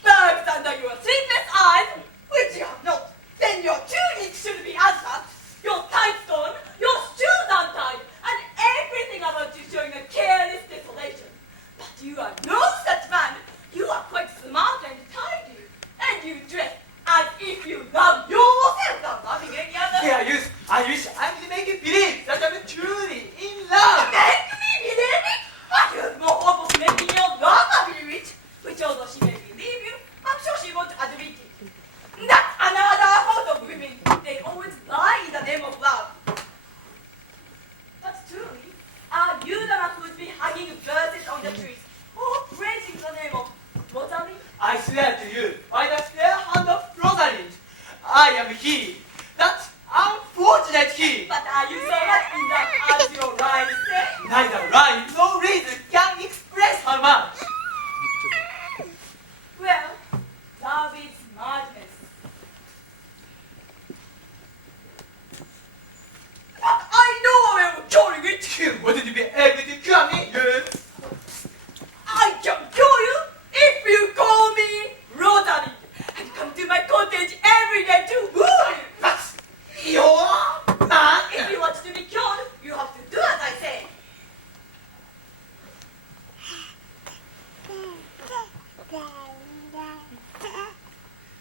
Bags under your sleepless eyes, which you have not. Then your tunic should be untucked, your tight stone, your shoes untied, and everything about you showing a careless desolation. But you are no such man. You are quite smart and tidy, and you dress as if you love yourself without loving any other. Dear youth, I wish I could make you believe that I'm truly in love. Make me believe it? I was more hope of making your lover believe it, which although she may believe you, I'm sure she won't admit it. That's another fault of women. They always lie in the name of love. But truly, are you the man who's been hanging verses on the trees, or praising the name of Rosalind? I swear to you, by the fair hand of Rosalind, I am he that unfortunate unfortunate he. But are you so much in love as your rhyme say? Neither rhyme nor reason can express how much. Well, love is madness. But I know I am curing it. You wouldn't be able to cure me. Yes. I can cure you if you call me Rotary and come to my cottage every day to woo you. But you're mad. If you want to be cured, you have to do as I say.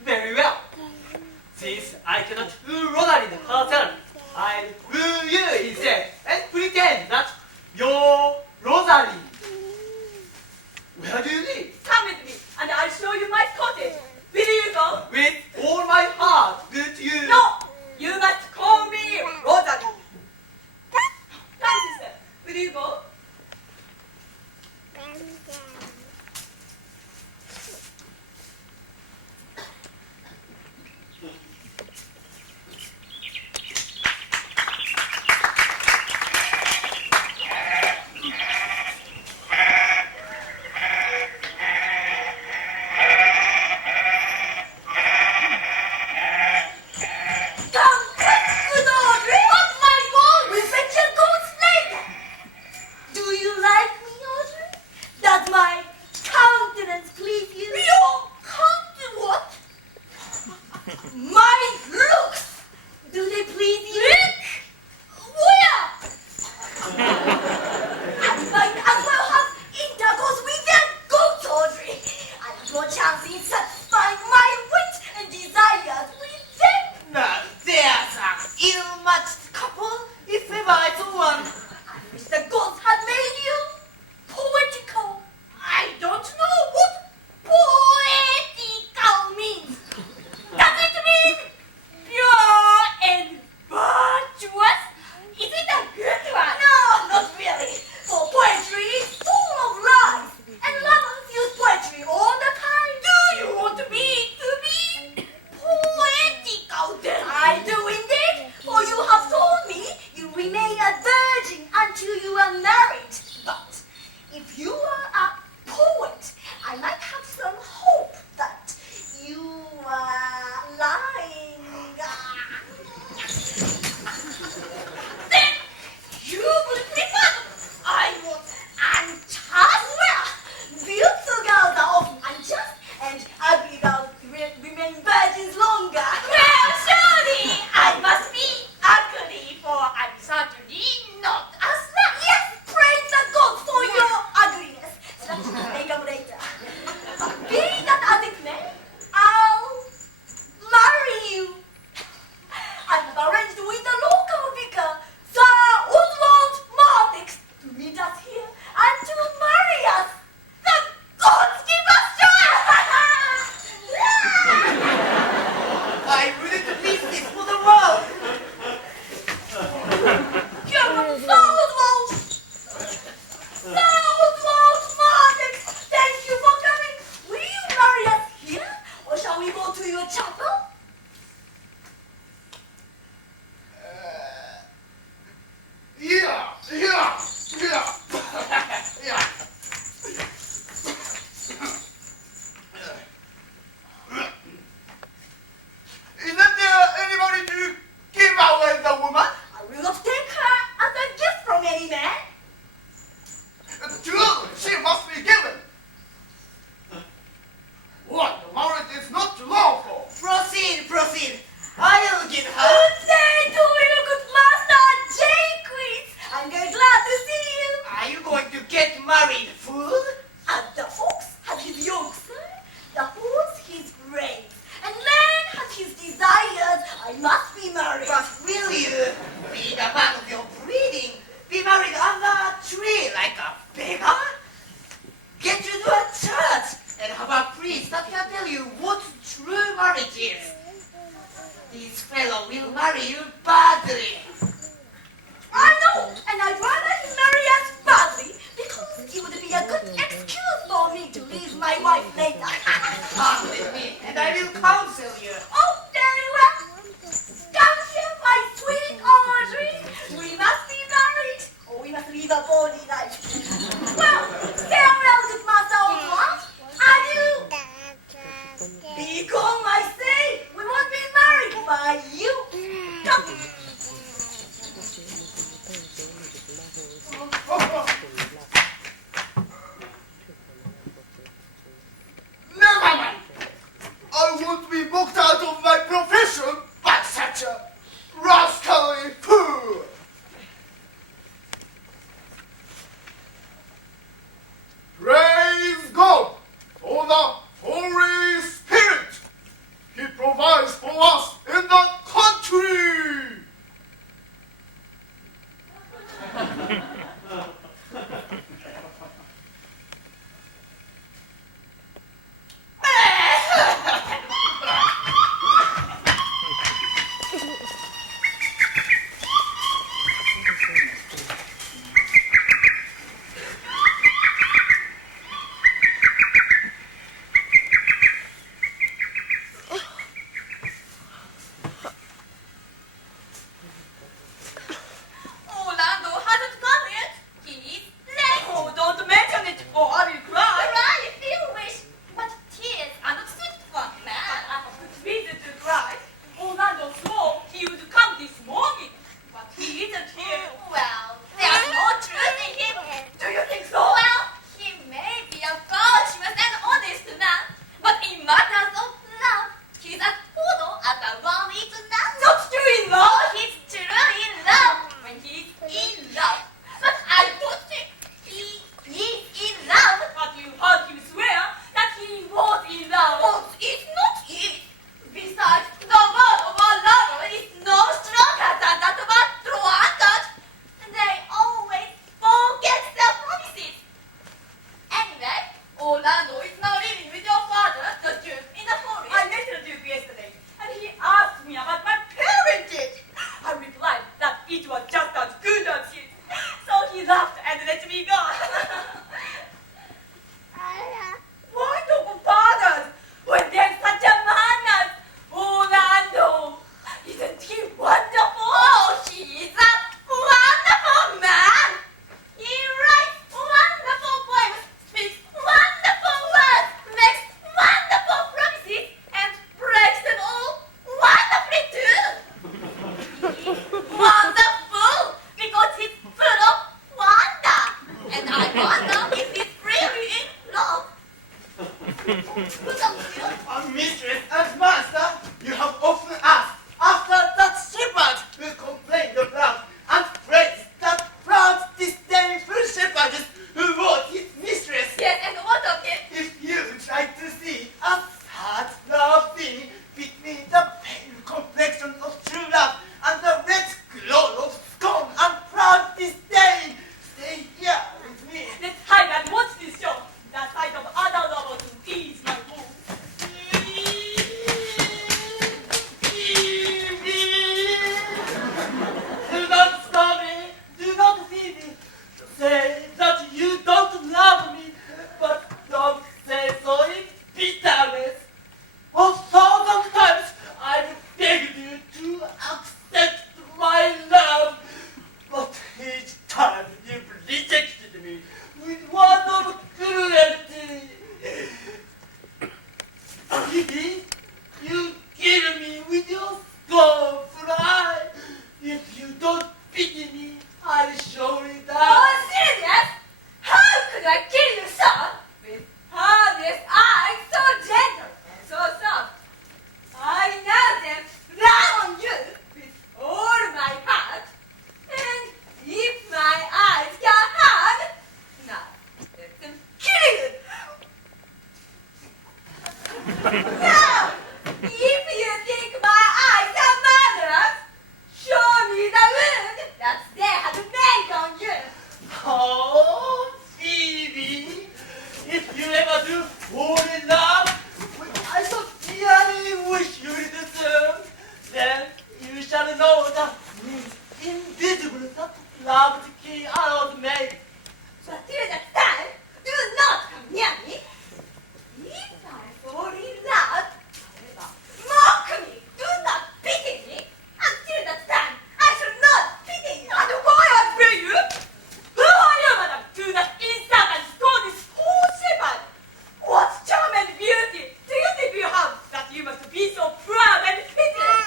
Very well. Since I cannot woo Rotary the person, I'll woo you instead and pretend that you're Rosary. Where do you live? Come with me and I'll show you my cottage. Will you go? With all my heart, good you. No! You must call me Rotary. Come, sister. Will you go? Come, good Audrey! What, my God? We bet your goat's leg! Do you like me, Audrey? Does my countenance please you? Your countenance? What? My looks! Do they please you? Look! Where? I might as well have intercourse with their goats, Audrey. I have no chance in satisfying my wit and desires with them. Now, there's an ill-matched couple, if ever I saw one. I wish the gods had made you poetical. I don't know what poetical means. Does it mean pure and virtuous? Is it a good one? No, not really. For poetry is full of lies, and lovers use poetry all the time. Do you want me to be poetical then? I do indeed, for you have told me you remain a virgin until you are married. But if you are a poet, I might have some hope that you are lying. Then you would prefer I was unjust. Well, beautiful girls are often unjust, and ugly girls remain virgins longer. Well, surely I must be ugly, for I'm certainly not a slut. Yes, praise the gods for your ugliness. Slash makeup later. But be that as it may, I'll marry you. I have arranged with the local vicar, Sir Oswald Martix, to meet us here and to marry us. The gods give us I wouldn't miss this for the world. Sir Oswald! Sir Oswald Martix, thank you for coming. Will you marry us here, or shall we go to your chapel? Yeah. Isn't there anybody to give away the woman? I will not take her as a gift from any man. True, she must be given. What? The marriage is not lawful. Proceed. I'll give her. Good day to you, good master Jacques. I'm very glad to see you. Are you going to get married, fool? As the ox has his yokes, the horse his reins, and man has his desires, I must be married. But will you be the man of your breeding? Be married under a tree like a beggar? Get you to a church and have a priest that can tell you what true marriage is. This fellow will marry you badly. I know, and I'd rather he marry us badly, because it would be a good excuse for me to leave my wife later. Come with me, and I will counsel you. Oh, very well. Come here, my sweet old Never mind. I won't be mocked out of my profession by such a rascally fool. Praise God for the Holy Spirit. He provides for us in the country. Orlando hasn't come yet. He's late. Oh, don't mention it or I will cry. Cry if you wish. But tears are not sweet for man. I have good reason to cry. Orlando swore he would come this morning. But he isn't here. Well, there's no truth in him. Do you think so? Well, he may be a virtuous and honest man. But in matters of love, he's as hollow as a worm-eaten nut. Not true in love. He's true in love when he's in love. But I don't think he is in love. But you heard him swear that he was in love. But it's not it. Besides, the word of our lover is no stronger than that of our drunkard. They always forget their promises. Anyway, Orlando is now living with your father, the Duke, in the forest. I met the Duke yesterday, and he asked me about my parentage. I replied that it was just as good as his. So he laughed and let me go. Why don't you fathers when there's such a man as Orlando? Isn't he wonderful? Oh, he is a wonderful man. He writes wonderful poems, speaks wonderful words, makes wonderful promises, and breaks them all wonderfully too. He's wonderful because he's full of wonder. And I wonder if he's really in love. Mistress and master, you have often asked after that shepherd who complained of love and praised that proud, disdainful shepherdess who was his mistress. Yes, and what of him? If you'd like to see a sad love thing between the pale complexion of true love and the red glow of scorn and proud disdain, stay here with me. Let's hide and watch this show. The sight of other lovers will ease my wounds. Do not stop me. Do not feed me. Say that you don't love me, but don't say so in bitterness. 1,000 times I've begged you to accept my love, but each time you've rejected me with word of cruelty. Pity, you kill me with your scornful eye. If you don't pity me, I'll surely die. Oh, serious? How could I kill you, son? With harmless eyes so gentle and so soft. I know them down on you with all my heart. And if my eyes can hug, now let them kill you. Now, if you think my eyes are murderous, show me the wound that they had made on you. Oh, Phoebe, if you ever do fall in love, which I so dearly wish you would do, then you shall know that means invisible that love the king arrows made. But till that time, do not come near me. If I fall in love, however, mock me, do not pity me. Until that time, I shall not pity you. And why I pray you? Who are you, madam? Do not insult and scorn this poor shepherd. What charm and beauty do you think you have that you must be so proud and pitiless?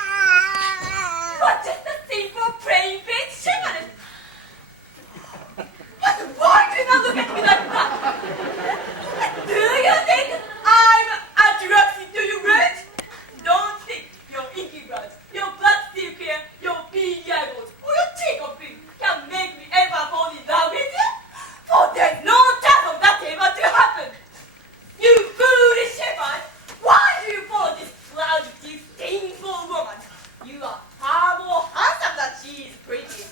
But just a simple plain face shepherd. But why do you not look at me like that? Do you think I'm attracted to you, Red? Don't think your inky blood, your blood still clear, your beady eyeballs, or your cheek of pink can make me ever fall in love with you. For there's no chance of that ever to happen. You foolish shepherd! Why do you follow this cloud, disdainful woman? You are far more handsome than she is pretty.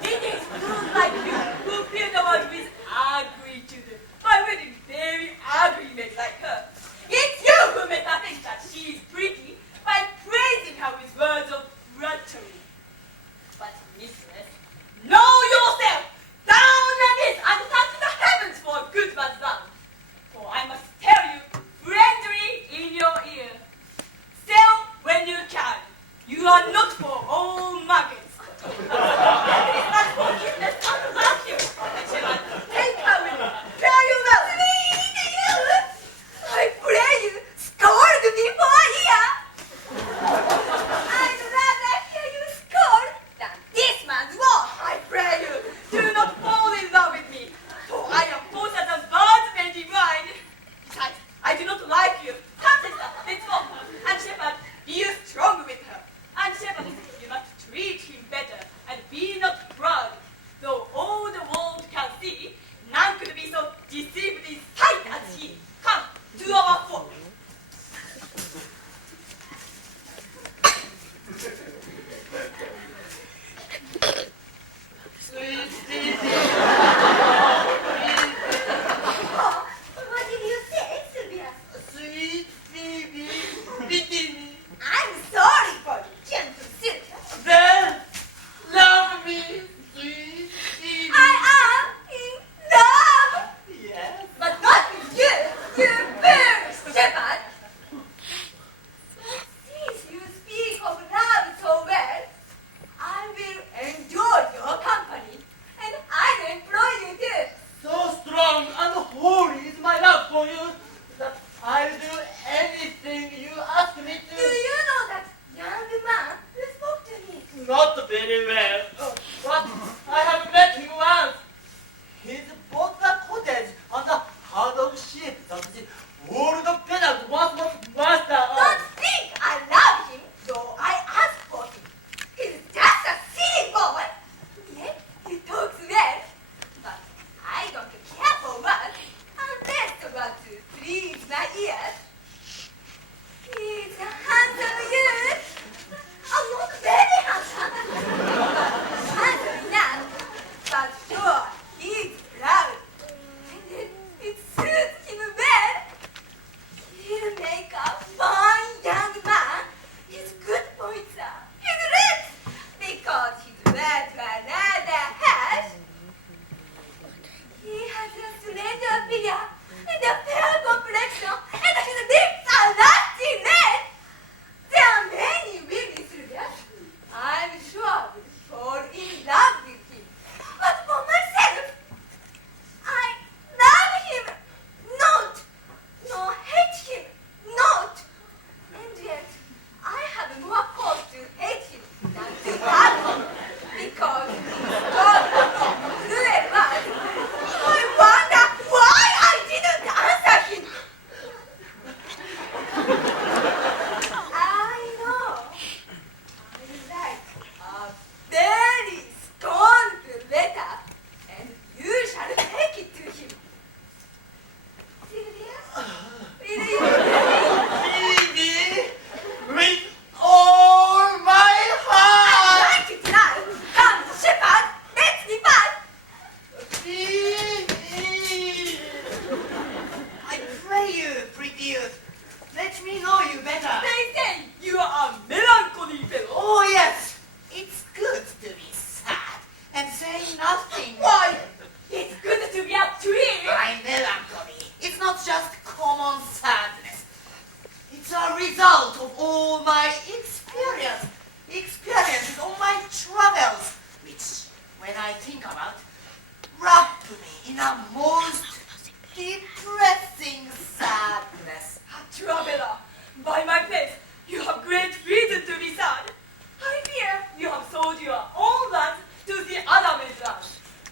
It is fools like you who fill the world with ugly children by wedding very ugly men like her. It's you who make her think that she is pretty by praising her with words of flattery. But mistress, know yourself! Down on knees and thank the heavens for a good man's love. For I must tell you, friendly in your ear, sell when you can. You are not for all markets. That is not forgiveness and love you. Shepherd, take her with you. Fare you well. I pray you, scold me for a year. I'd rather hear you scold than this man's war. I pray you, do not fall in love with me, for I am both as a bird may divine. Besides, I do not like you. Come, sister, let's go. And shepherd, be you strong with her. And shepherd, you must treat him better and be not proud. Though all the world can see, none could be so deceived in sight as he. Come, to our folk. Sweet Phoebe. What did you say, Sylvia? Sweet Phoebe. Pity me. I'm sorry for you, gentle Sylvia. Then love me, sweet Phoebe. I am in love, Yes. but not with you, you foolish shepherd. Since you speak of love so well, I will enjoy your company, and I will employ you too. So strong and holy is my love for you that I'll do anything you ask me Do to. you know that young man who spoke to me? Not very well, but I have met him once. He's bought the cottage and the herd of sheep that the old pedant once was master Don't of. think I love him, though I ask for him. He's just a silly boy. Yet he talks well. But I don't care for words unless the words to please my ears. He's a handsome youth. Not very handsome. Handsome enough, but sure, he's proud. And it suits him well. He'll make a fine young man. His good points are his lips, because his words were rather harsh. He has a slender figure and a fair complexion, and his lips are rusty red. There are many women, Sylvia. I'm sure will fall in love with him. But for myself, I love him not, nor hate him not. And yet, I have more cause to hate him than to love him, because he's strong and cruel man. I wonder why I didn't answer him. I know. I write a very scornful letter, and you shall take it to him. Sylvia, will you Phoebe, with all my heart. I like it now. Come, shepherd, let's depart. Phoebe. I pray you, pretty youth, let me know you better. They say you are a melancholy fellow. Oh yes, it's good to be sad and say nothing. Why? It's good to be a tree. My melancholy, it's not just common sadness. It's a result of all my experiences on my travels, which, when I think about, wrap me in a most depressing sadness. A traveler. By my faith, you have great reason to be sad. I fear you have so hold your own land to the other man's land.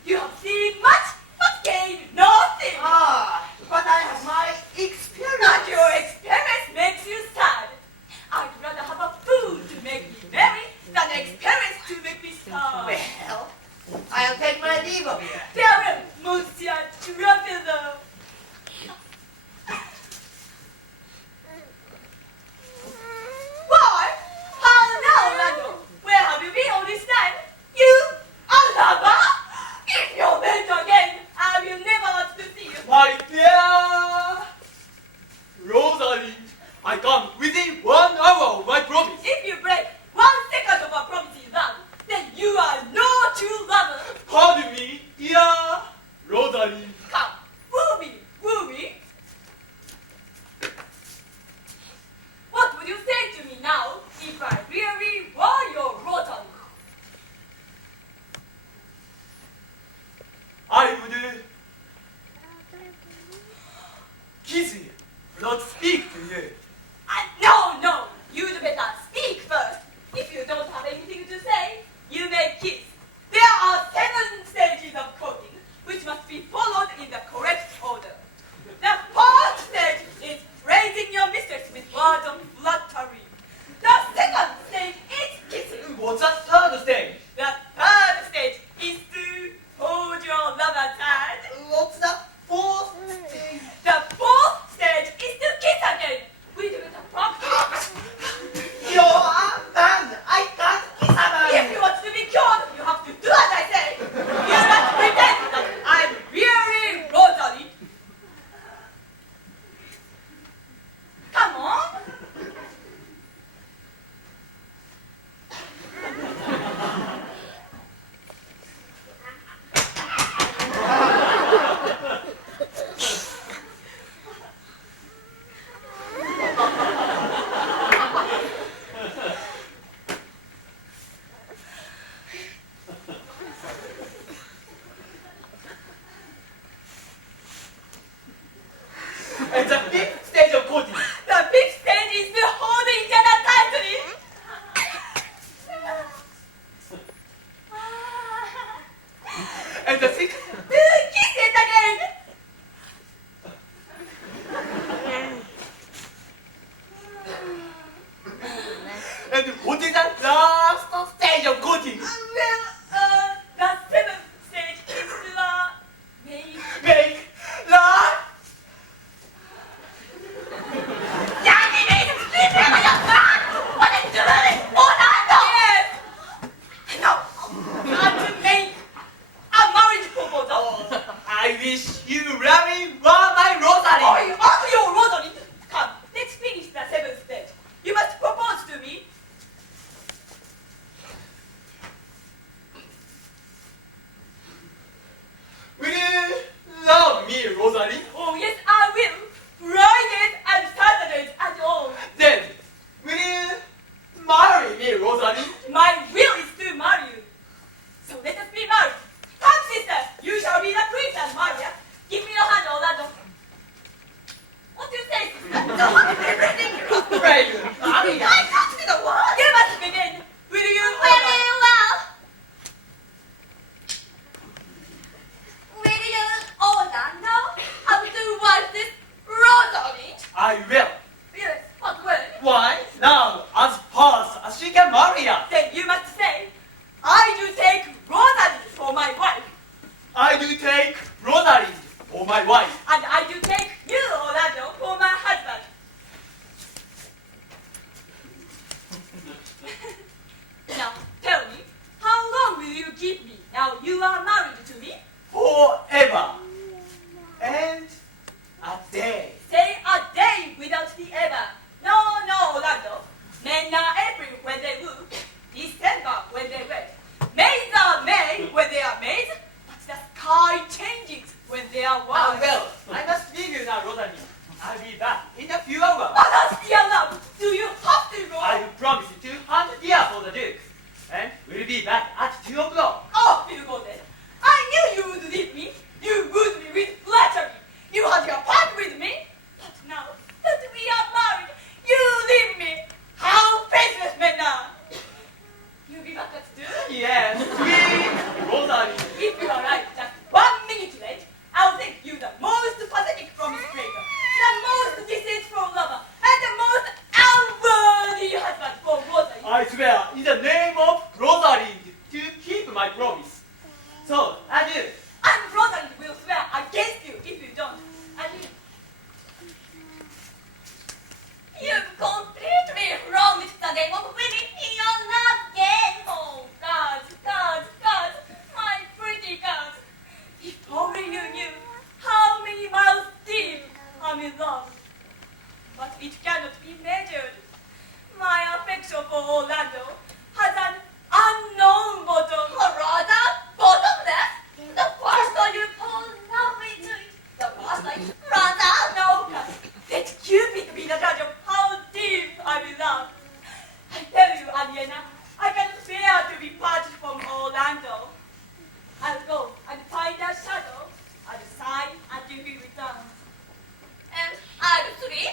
You have seen much, but gained nothing. Ah, but I have my experience. And your experience makes you sad. I'd rather have a fool to make me merry than experience to make me sad. Well, I'll take my leave of you. Darren, Monsieur Traveler. Why? Hello, Lando. Where have you been all this time? You, a lover? If you're meant again, I will never want to see you. My dear Rosalind, I come within 1 hour of my promise. If you break 1 second of a promise in love, then you are no true lover. Pardon me, dear Rosalind. Come, woo me, woo me. What would you say to me now if I really were your Rotary? I would kiss you, not speak to you. No, you'd better speak first. If you don't have anything to say, you may kiss. There are 7 stages of courting, which must be followed in the correct order. The 4th stage is praising your mistress with words of flattery. The 2nd stage is kissing. What's the 3rd stage? The 3rd stage is to hold your lover's hand. What's the 4th stage? The 4th stage is to kiss again. We'd better practice. You're a man. I can't kiss a man. If you want to be cured, you have to do as I say. You must pretend that I'm really Rosary. Come on. And the 5th stage of courting. The 5th stage is to hold each other tightly. And the 6th. To kiss it again. And what is the last stage of courting? The 7th stage is to Make love. What are you doing? Yes. No, not to make a marriage proposal. I wish you Yes, sweet Rosalie. If you arrive just 1 minute late, I'll think you the most pathetic promise breaker, the most distasteful lover, and the most unworthy husband for Rosalie. I swear, in the name of Rosalind, to keep my promise. So, adieu. And Rosalind will swear against you if you don't. And you've completely wronged the name of women in your love game. Oh, gods, gods, gods, my pretty gods. If only you knew how many miles deep I'm in love. But it cannot be measured. My affection for Orlando has an unknown bottom. A rather bottomless? The first time you fall lovely to it, the first time rather no. Let Cupid be the judge of how deep I'm in love. I tell you, Aliena, I cannot bear to be parted from Orlando. I'll go and find a shadow and sigh until he returns. And I'll sleep.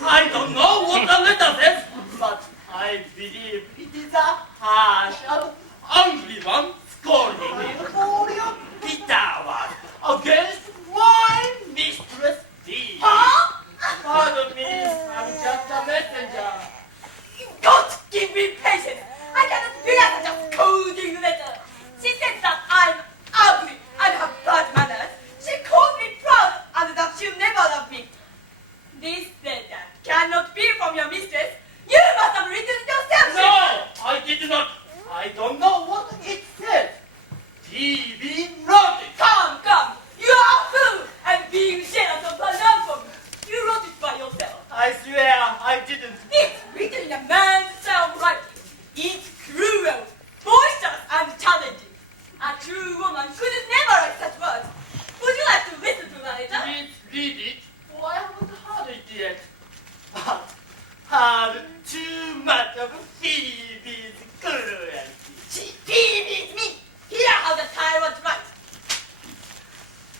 I don't know what the letter says, but I believe it is a harsh and angry one scolding me for your bitter word against my mistress D. Huh? Pardon me, I'm just a messenger. Don't give me patience. I cannot bear such a scolding letter. She said that I'm ugly and have bad manners. She calls me proud and that she'll never love me. This letter cannot be from your mistress. You must have written it yourself. No, I did not. I don't know what it says. TV wrote it. Come, come. You are a fool and being jealous of her love for me. You wrote yet, but had too much of Phoebe's cruelty. She feeds me. Hear how the tyrant writes.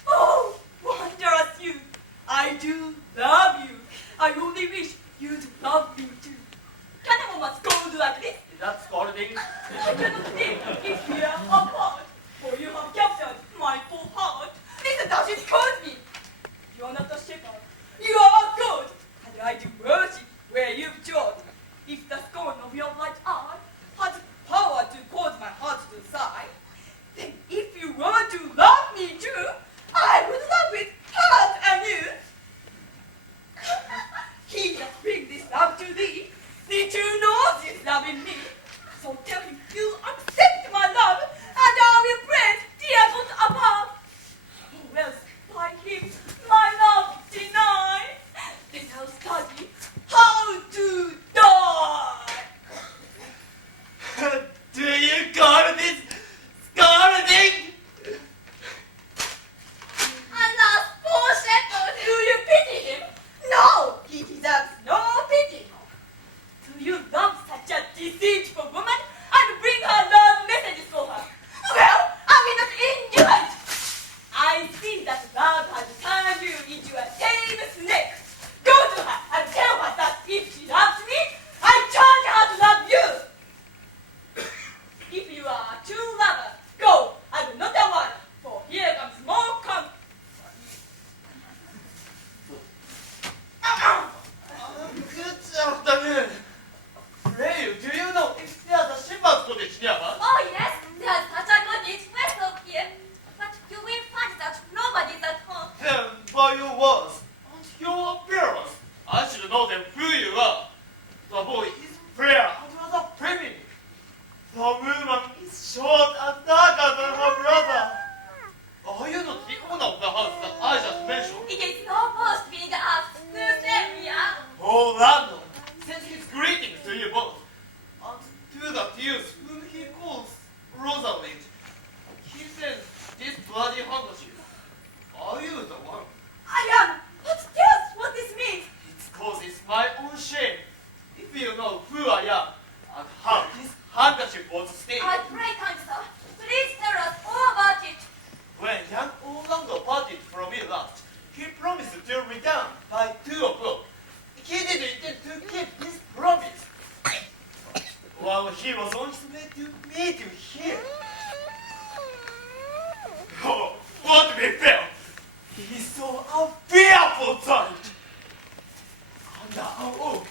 Oh, wondrous youth, I do love you. I only wish you'd love me too. Can a woman scold like this? Is that scolding? I cannot think if we are apart, for you have captured my full heart. Listen how she scolds me. You are not a shepherd, you are a god, and I do worship where you've trod. If the scorn of your light eye has power to cause my heart to sigh, then if you were to love me too, I would love it heart anew. He that brings this love to thee, thee too knows his love in me. So tell him you accept my love, and I will praise dear God above. Who else by him my love deny? Then I'll study how to die. Do you call this scolding? Alas, poor shepherd, do you pity him? No, he deserves no pity. Do you love such a deceitful woman and bring her love messages for her? Well, I will not endure it. I see that love has turned you into a tame snake. Go to her and tell her that if she loves me, I charge her to love you. If you are a true lover, go and not a one, for here comes more comfort. Good afternoon. Ray, do you know if there's a shepherd's cottage nearby? Oh yes, there's such a cottage west of here. But you will find that nobody's at home. Then, by your words and your appearance, I should know then who you are. The boy is fair and rather pretty. The woman is short and darker than her brother. Are you not the owner of the house that I just mentioned? It is no boast being asked to say we are. Orlando sends his greetings to you both, and to that youth whom he calls Rosalind. He sends this bloody handkerchief. Are you the one? I am. But tell us what this means. It causes my own shame. If you know who I am and how this handkerchief was stained. I pray, kind sir, please tell us all about it. When young Orlando parted from me last, he promised to return by 2 o'clock. He didn't intend to keep his promise. While he was on his way to meet you here. Oh, what we felt! He saw a fearful sight! Under our oak,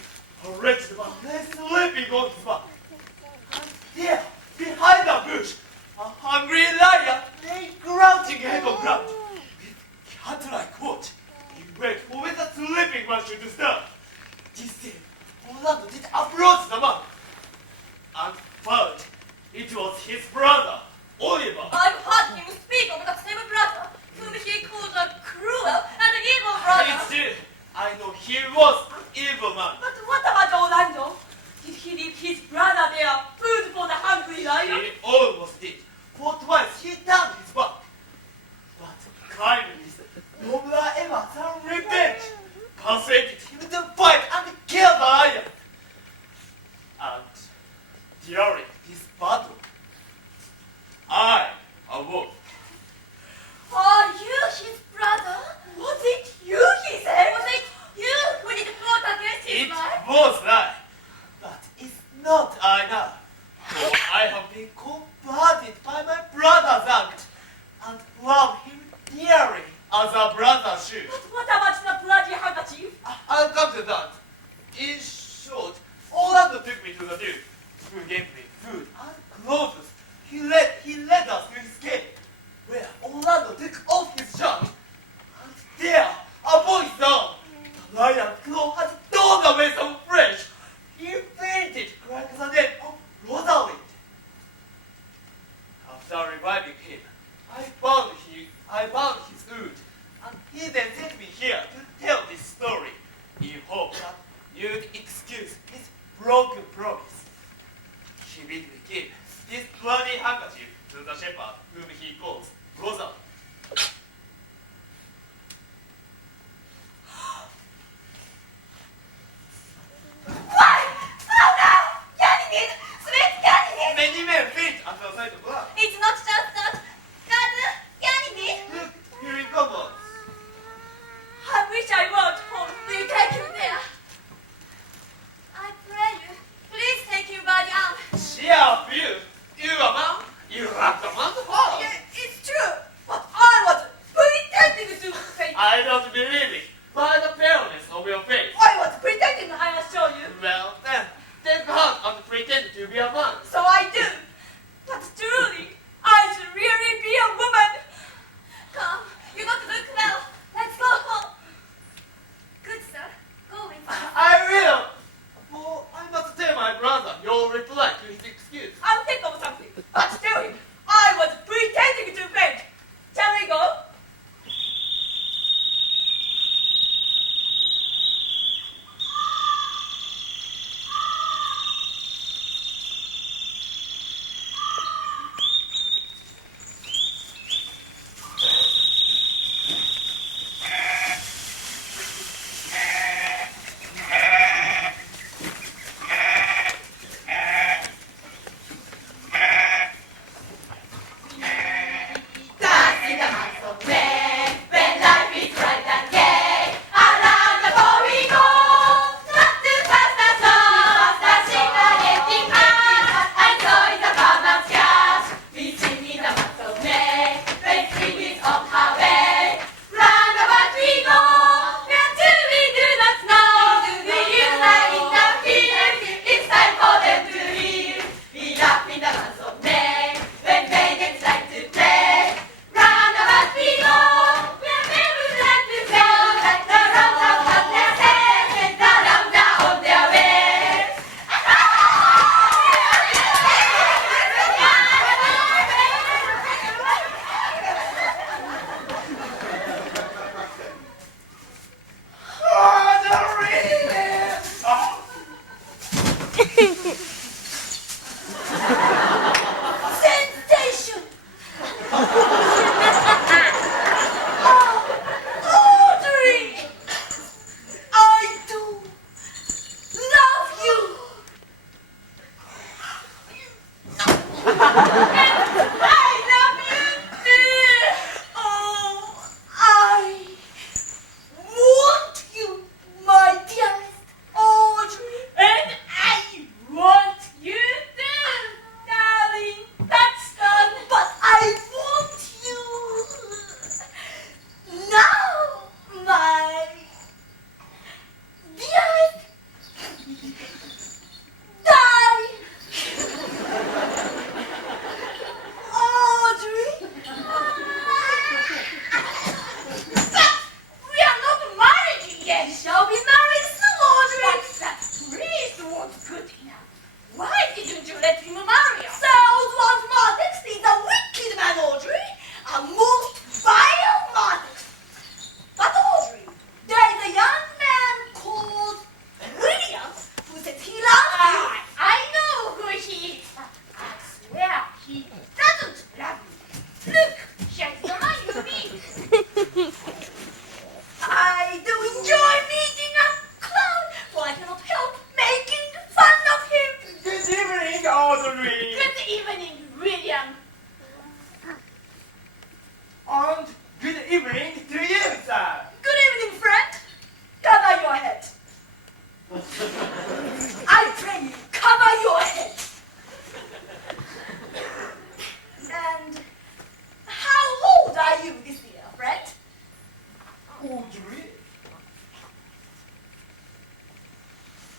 a wretched man lay sleeping on his back. And there, behind a bush, a hungry lion lay crouching head on ground. With cat-like watch, he waited for when the sleeping man should stir. This time, Orlando did approach the man, and found it was his brother, Oliver. I've heard him speak of that same brother, whom he calls a cruel and evil brother. It's true. I know he was an evil man. But what about Orlando? Did he leave his brother there, food for the hungry lion? He almost did. For twice he turned his back. But kindness, nobler ever than revenge, persuaded him to fight and kill the lion. And during this battle, I awoke. Are you his brother? Was it you, he said? Was it you who did fought against his It life? was I, but it's not I now. For I have been converted by my brother's act, and love him dearly as a brother should. But what about the bloody handkerchief? I'll come to that. In short, Orlando took me to the duke, who gave me food and clothes. He led us to his cave, where Orlando took off his shirt, and there, a voice down. The lion claw had torn away some flesh. He fainted, crying the name of Rosalind. After reviving him, I found his wound, and he then sent me here to tell this story, in hope that you'd excuse his broken promise. He bid me give this bloody handkerchief to the shepherd whom he calls Rosalind.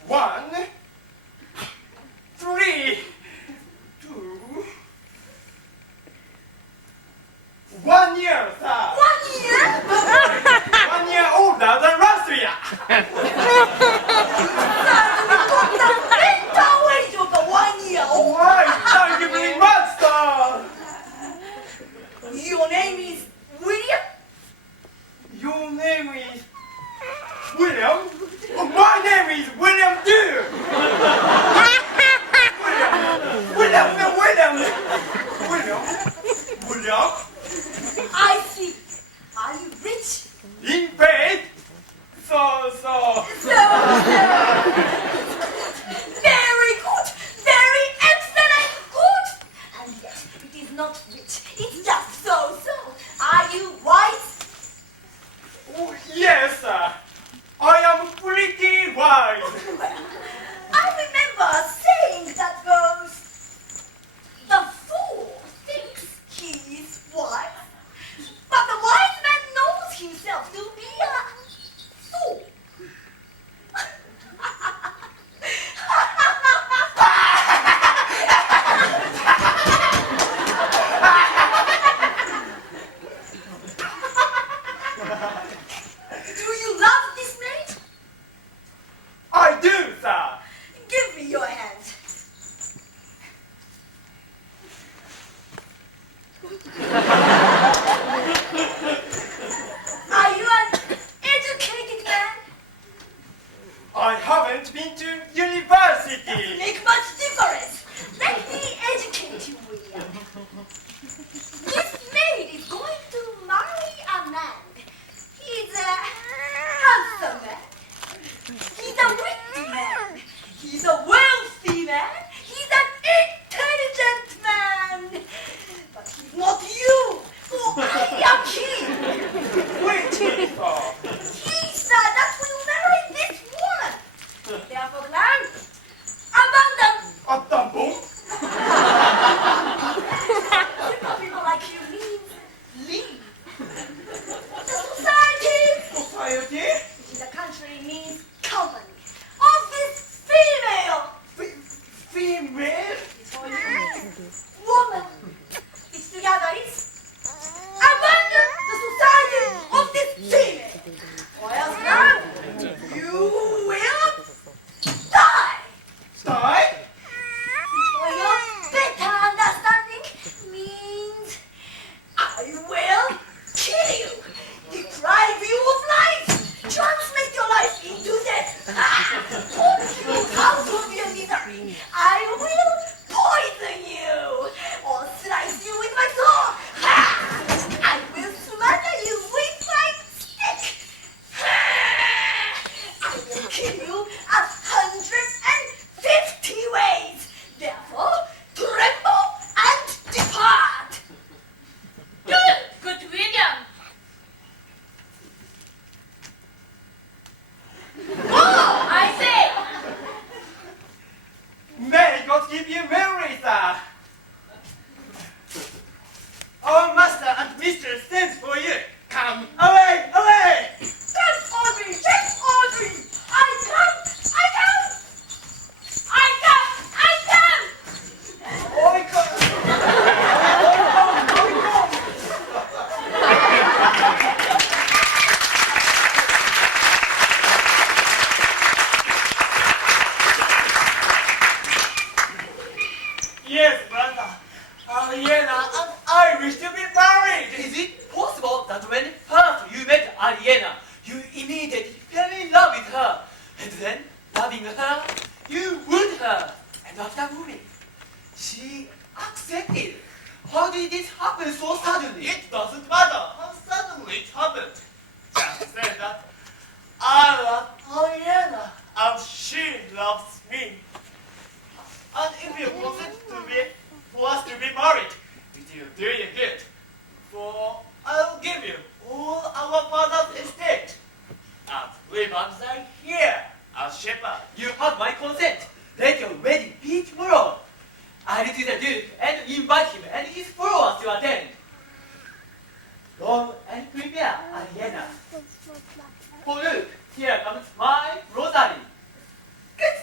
1, 3, 2, 1 year, sir. 1 year? 1 year older than last year. 1 year old. Why? Thank you very much, sir. Your name is William? Your name is William? Oh, my name is William too. William. I see. Are you rich? In fact, so. Very good. Very excellent good. And yet, it is not rich. It's just so. Are you wise? Oh, yes, sir. I am pretty wise. I remember saying that the fool thinks he is wise, but the wise man knows himself to be a fool. Do you love this maid? I do, sir. Give me your hand. Are you an educated man? I haven't been to university. Make much difference. Let me educate you, William. This maid is going to marry a man. He's a handsome man. He's a witty man. He's a wealthy man. He's an intelligent man. But he's not you. For I am he. Wait, sir. He said that will marry this woman. Therefore, now, abandon. At the bomb? Simple people like you means leave. The society, Society? which in the country means company, of this female. Female? It's for you. Woman. Which together is abandon the society of this female. Or else now, you will die. Die? Which for your better understanding means I will kill you, deprive you of life, translate your life into death, put you out of your misery. I will poison you or slice you with my sword. I will smother you with my stick. I will kill you 150 ways. Therefore, tremble and depart. Good William. Oh, I say. May God give you memory, sir. Our master and mistress sends for you. Come away, away! That's Audrey! That's Audrey! I come! I come! I come! I come! Oi, come! Yes, brother. Aliena and I wish to be married. Is it possible that when first you met Aliena, you immediately fell in love with her, and then, loving her, you wooed her, and after moving, she accepted? How did this happen so suddenly? It doesn't matter how suddenly it happened. Just say that I love Torikian and she loves me. And if you consent for us to be married, it will do you good. For I'll give you all our father's estate. And we must die here as shepherd. You have my consent. Let your wedding be tomorrow. I'll to the Duke and invite him and his followers to attend. Go and prepare, Aliena. For Luke, here comes my rosary. Good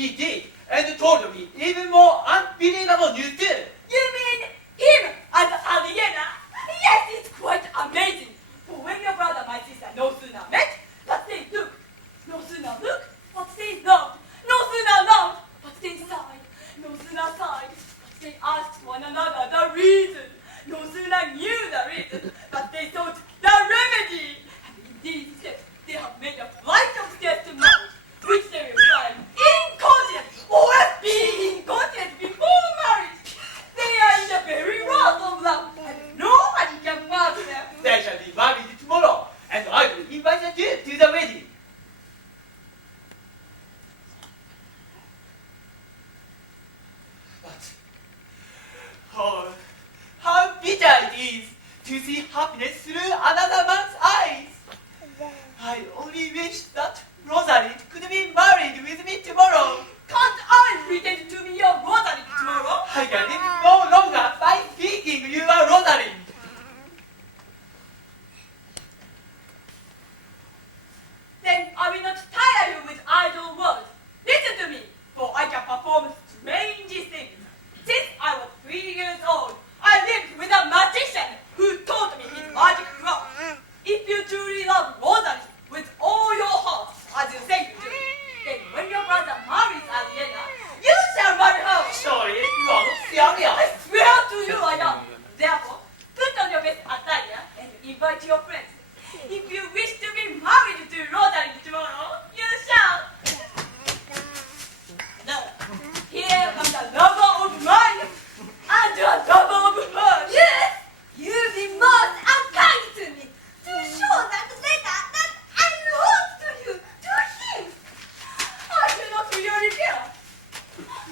he did, and told me even more unbelievable news too. You mean him and Aliena? Yes, it's quite amazing. For when your brother and my sister no sooner met, but they looked. No sooner looked, but they loved. No sooner loved, but they sighed. No sooner sighed, but they asked one another the reason. No sooner knew the reason, but they sought the remedy. And in these steps, they have made a flight of steps to marriage, which they will climb incontinent or be incontinent before marriage. They are in the very wrath of love, and nobody can part them. They shall be married tomorrow, and I will invite you to the wedding. But, oh, how bitter it is to see happiness through another man's eyes. I only wish that Rosalind could be married with me tomorrow. Can't I pretend to be your Rosalind tomorrow? I can live no longer by thinking you are Rosalind. Then I will not tire you with idle words. Listen to me, for I can perform strangest things. Since I was 3 years old, I lived with a magician who taught me his magic craft. If you truly love Rosalind with all your heart, as you say you do, then when your brother marries Aliena, you shall marry her. Sorry, you are not serious. I swear to you I am. Therefore, put on your best attire and invite your friends. If you wish to be married to Rosalind tomorrow, you shall. Now, here comes a lover of mine and a lover of hers. Yes, you be most unkind to me to show that letter that I wrote to you, to him. I do not really care.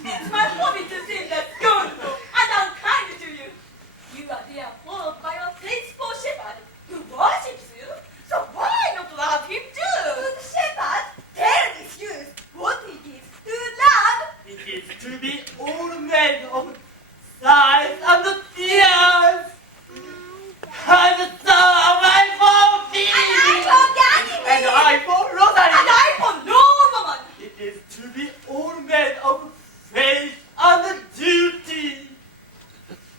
It's my hobby to seem that scornful and unkind to you. You are there followed by a faithful shepherd who worships you, so why not love him too? Good shepherd, tell this youth what it is to love. It is to be all men of sighs and tears. And so am I for thee. And I for Ganymede. And I for Rosalind. And I for no woman. It is to be all men of faith and duty.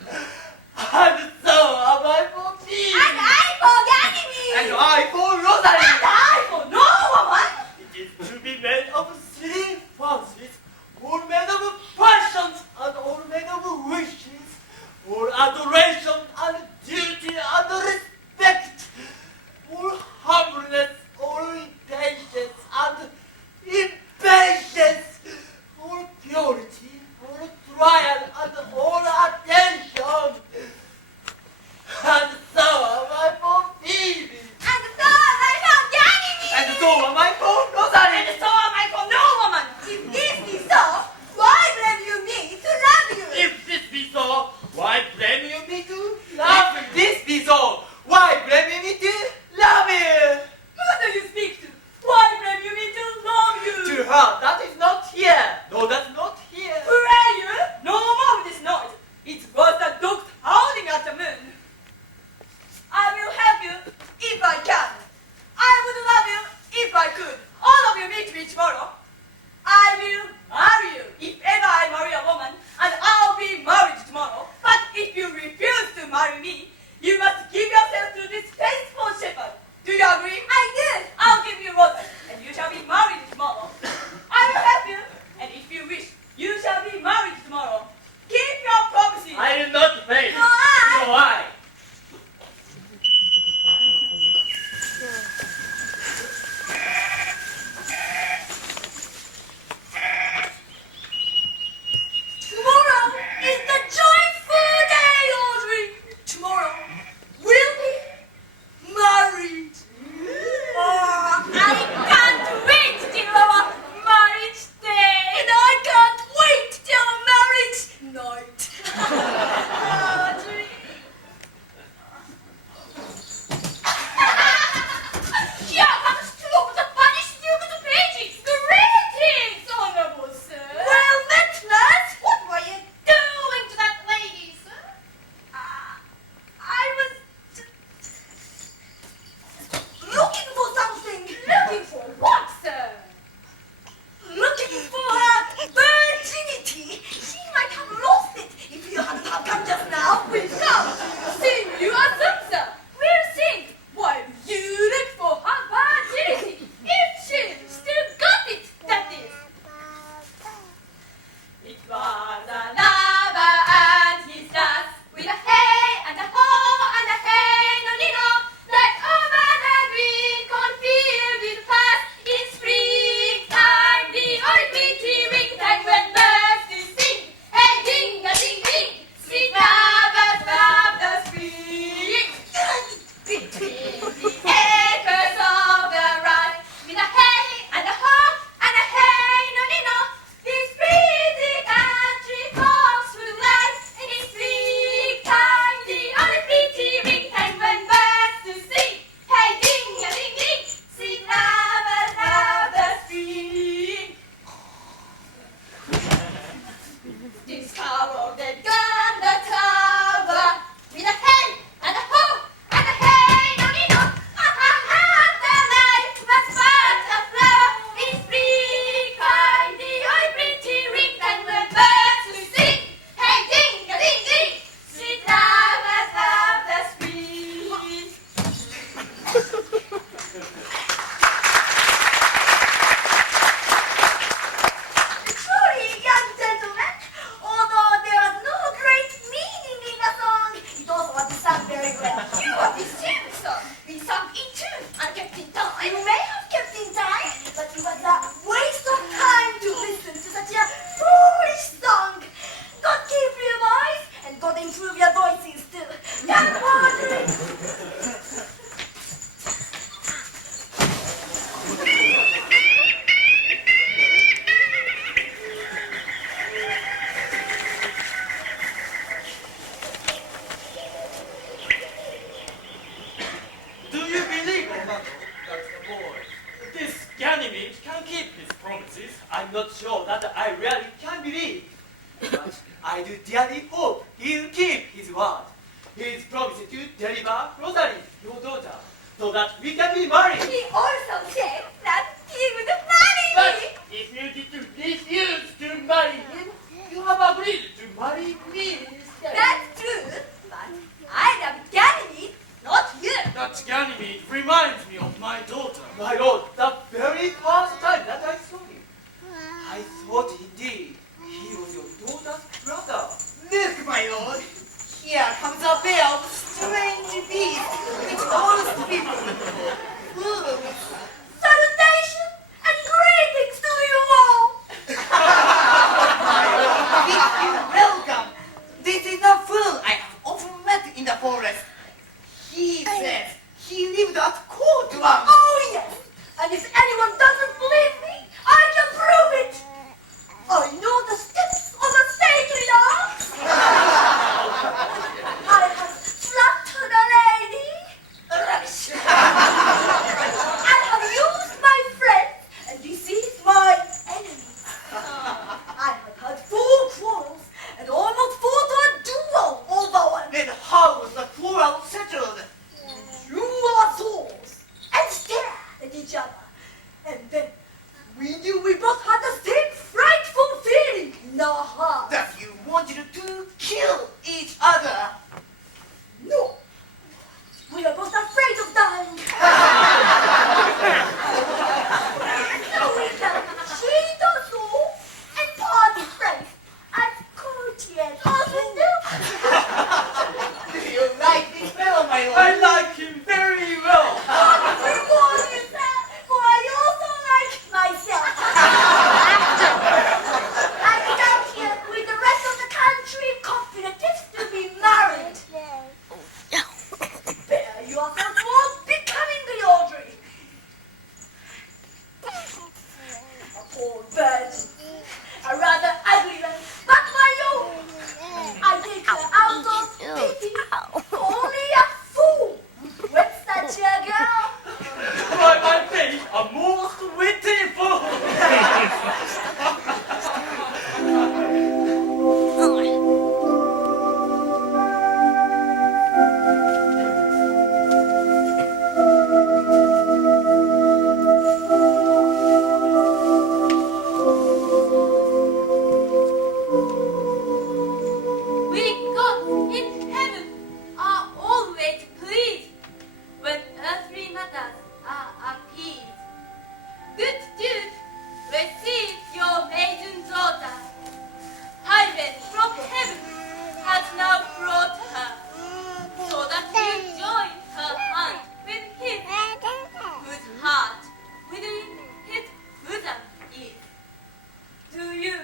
And so am I for thee. And I for Ganymede. And I for Rosalind. And I for no woman. It is to be men of three fancies, all men of passions and all men of wishes, all adoration and duty and respect, all humbleness, all patience and impatience, all purity, all trial and all attention. And so am I for Phoebe. And so am I for Ganymede. And so am I for Rosalind. And so am I for no woman. If this be so, why blame you me to love you? If this be so, why blame you me to love you? If this be so, why blame you me to love you? Who do you speak to? Why blame you me to love you? To her, that is not here. No, that's not here. Pray you? No more of this noise. It's worse than dogs howling at the moon. I will help you if I can. I would love you if I could. All of you meet me tomorrow. I will marry you if ever I marry a woman, and I'll be married tomorrow. But if you refuse to marry me, you must give yourself to this faithful shepherd. Do you agree? I do. I'll give you Rosa, and you shall be married tomorrow. I will help you, and if you wish, you shall be married tomorrow. Keep your promises. I will not fail. No, I. No, I. Ganymede can keep his promises. I'm not sure that I really can believe. But I do dearly hope he'll keep his word. He's promised to deliver Rosalie, your daughter, so that we can be married. He also said that he would marry But me. if you did to refuse to marry him, you have agreed to marry me instead. That's true, but I love Ganymede, not you. That Ganymede reminds me of my daughter. My lord, the very first time that I saw him, I thought indeed he was your daughter's brother. Look, my lord. Here comes a pair of strange beasts which most people fools. Salutation and greetings to you all. If you welcome, this is a fool I have often met in the forest. He says he lived at court once. Oh yes, and if anyone doesn't believe me, I can prove it. I know the steps of a stately dance. I have flattered a lady. Rubbish. I have used my friends and deceived my enemies. I have had 4 quarrels and almost fought a duel over one. Then how was the quarrel settled? Drew our swords and stared at each other. And then we knew we both had the same frightful feeling in our hearts. That you wanted to kill each other. No, we are both afraid of dying. So we can cheat us all and party friends as courtiers often do. Do you like this fellow, my lord? I like him very well. Reward is that, for I also like myself. I come here with the rest of the country confident to be married. Bear yourself more becomingly, Audrey. A poor virgin, a rather ugly one, but my own. I take her out of pity. Only a fool with such a girl. By my faith, a most witty fool. We gods in heaven are always pleased when earthly matters are appeased. Good dude, receive your maiden daughter. Highway from heaven has now brought her, so that you join her hand with his, whose heart within his bosom is. To you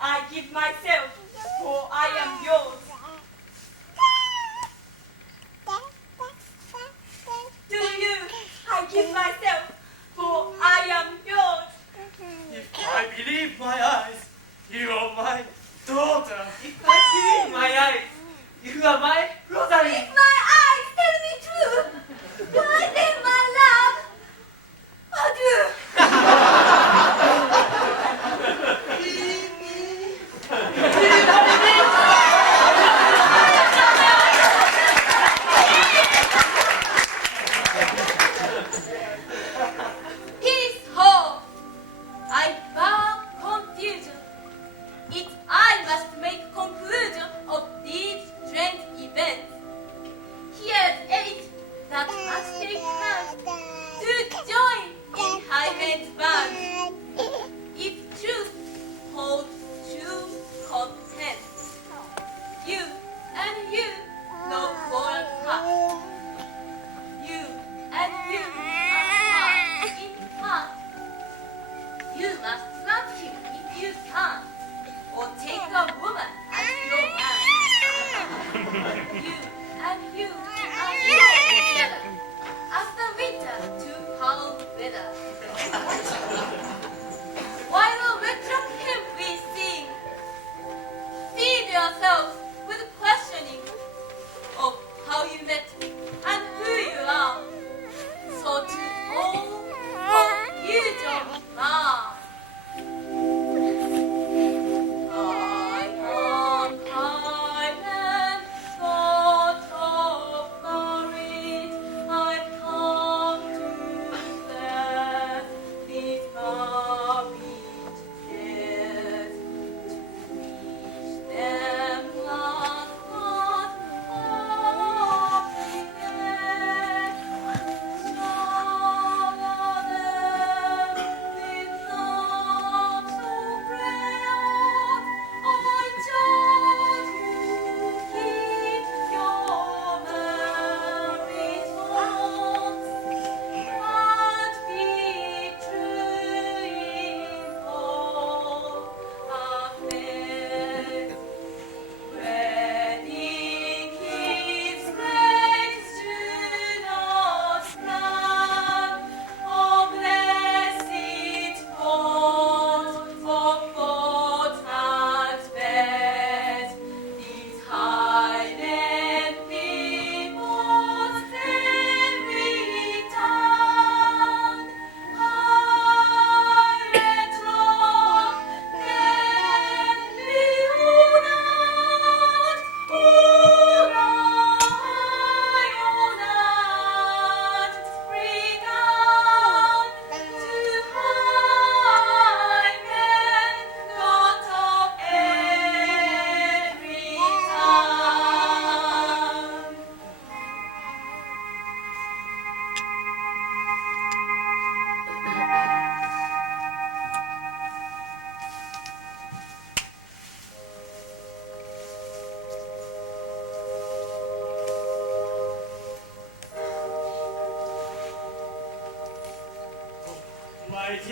I give myself, for I am yours. To you I give myself, for I am yours. If I believe my eyes, you are my daughter. If I believe my eyes, you are my Rosalie. If my eyes tell me true, why then, my love, adieu. Peace, ho! I bow confusion. It's I must make conclusion of these strange events. Here's 8 that must take hand to join in Hymen's band. If truth holds true content, you and you no quarrel past. You and you are heart in heart. You must love him if you can, or take a woman as your man. You and you are joined together after winter to cold weather. While a wet hymn we sing, feed yourselves with questioning of how you met and who you are. So to all of you, John,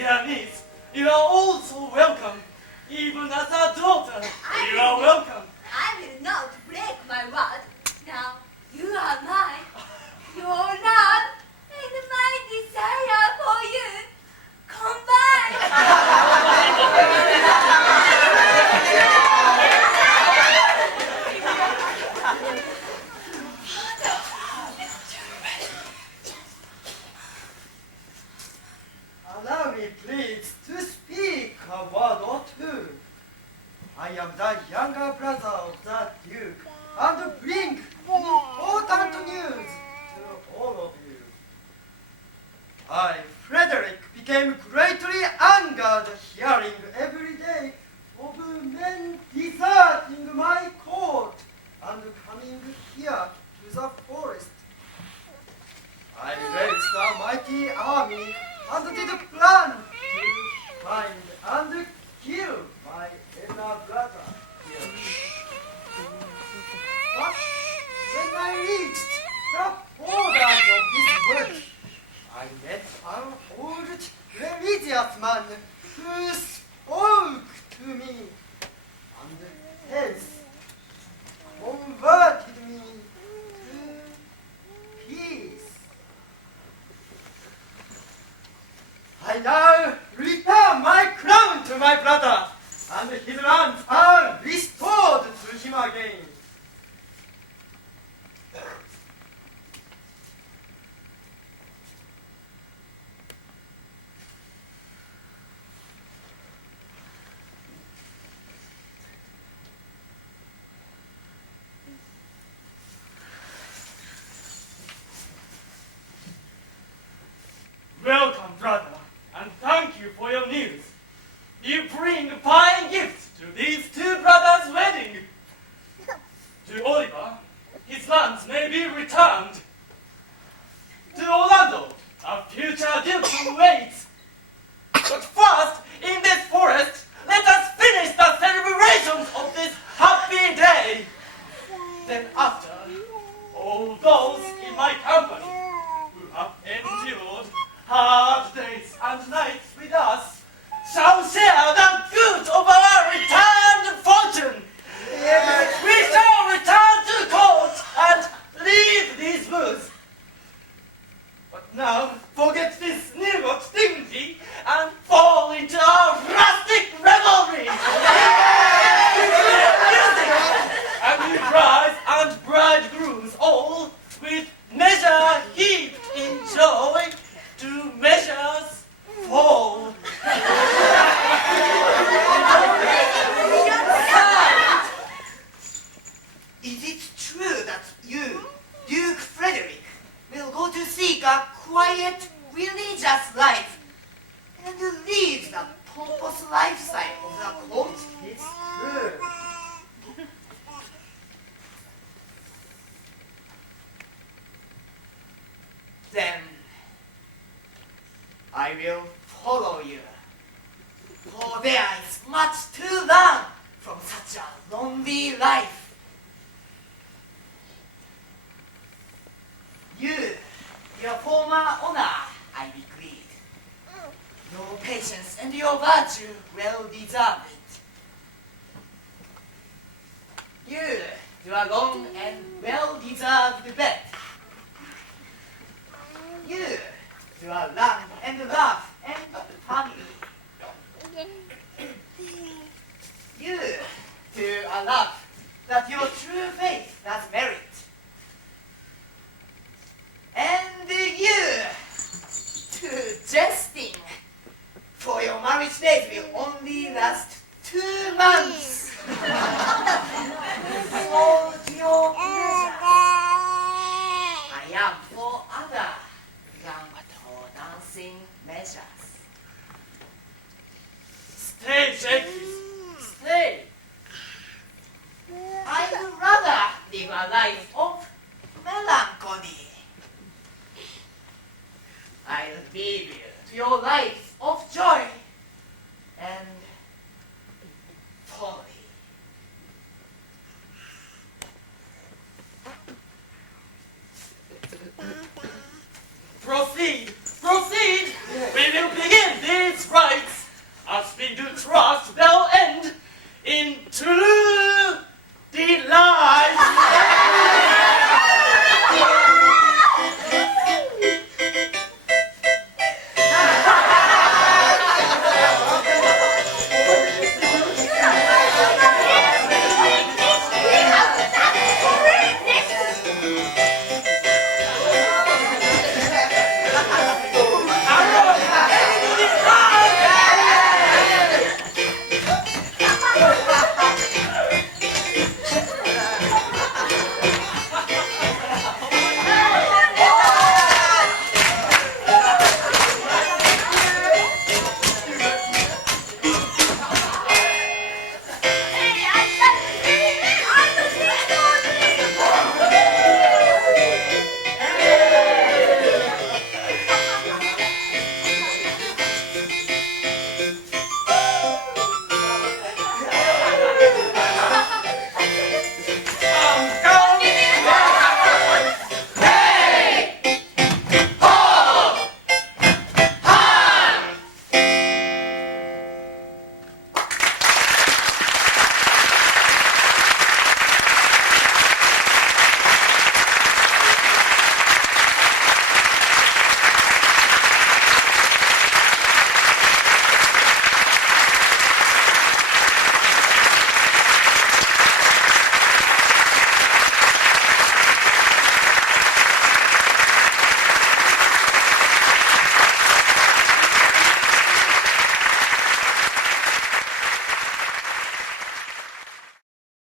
dear niece, you are also welcome. Even as a daughter, you are welcome. I will not break my word. Now, you are mine. Your love and my desire for you combined. Allow me, please, to speak a word or two. I am the younger brother of the Duke, and bring important news to all of you. I, Frederick, became greatly angered hearing every day of men deserting my court and coming here to the forest. I raised a mighty army and did plan to find and kill my elder brother here. But when I reached the borders of this wood, I met an old religious man who spoke to me and hence converted me to peace. I now return my crown to my brother, and his lands are restored to him again. Welcome, brother, and thank you for your news. You bring fine gifts to these two brothers' wedding. To Oliver, his lands may be returned. To Orlando, a future duke waits. But first, in this forest, let us finish the celebrations of this happy day. Then after, all those in my company who have endured hard days and nights with us shall share the goods of our returned fortune. We shall return to court and leave these woods. But now forget this new dignity and fall into our rustic revelry. Music and we brides and bridegrooms all with measure heaped in joy to measures fall. Is it true that you, Duke Frederick, will go to seek a quiet, religious life and leave the pompous lifestyle of the court? It's true. Then I will follow you, for there is much to learn from such a lonely life. You, your former honor, I decreed. Your patience and your virtue well deserve it. You, your long and well deserved bed. You, your land and love and family. You, to a love that your true faith does merit. And you, to jesting, for your marriage days will only last 2 months. So to your pleasure, I am for other young dancing measures. Stay shaky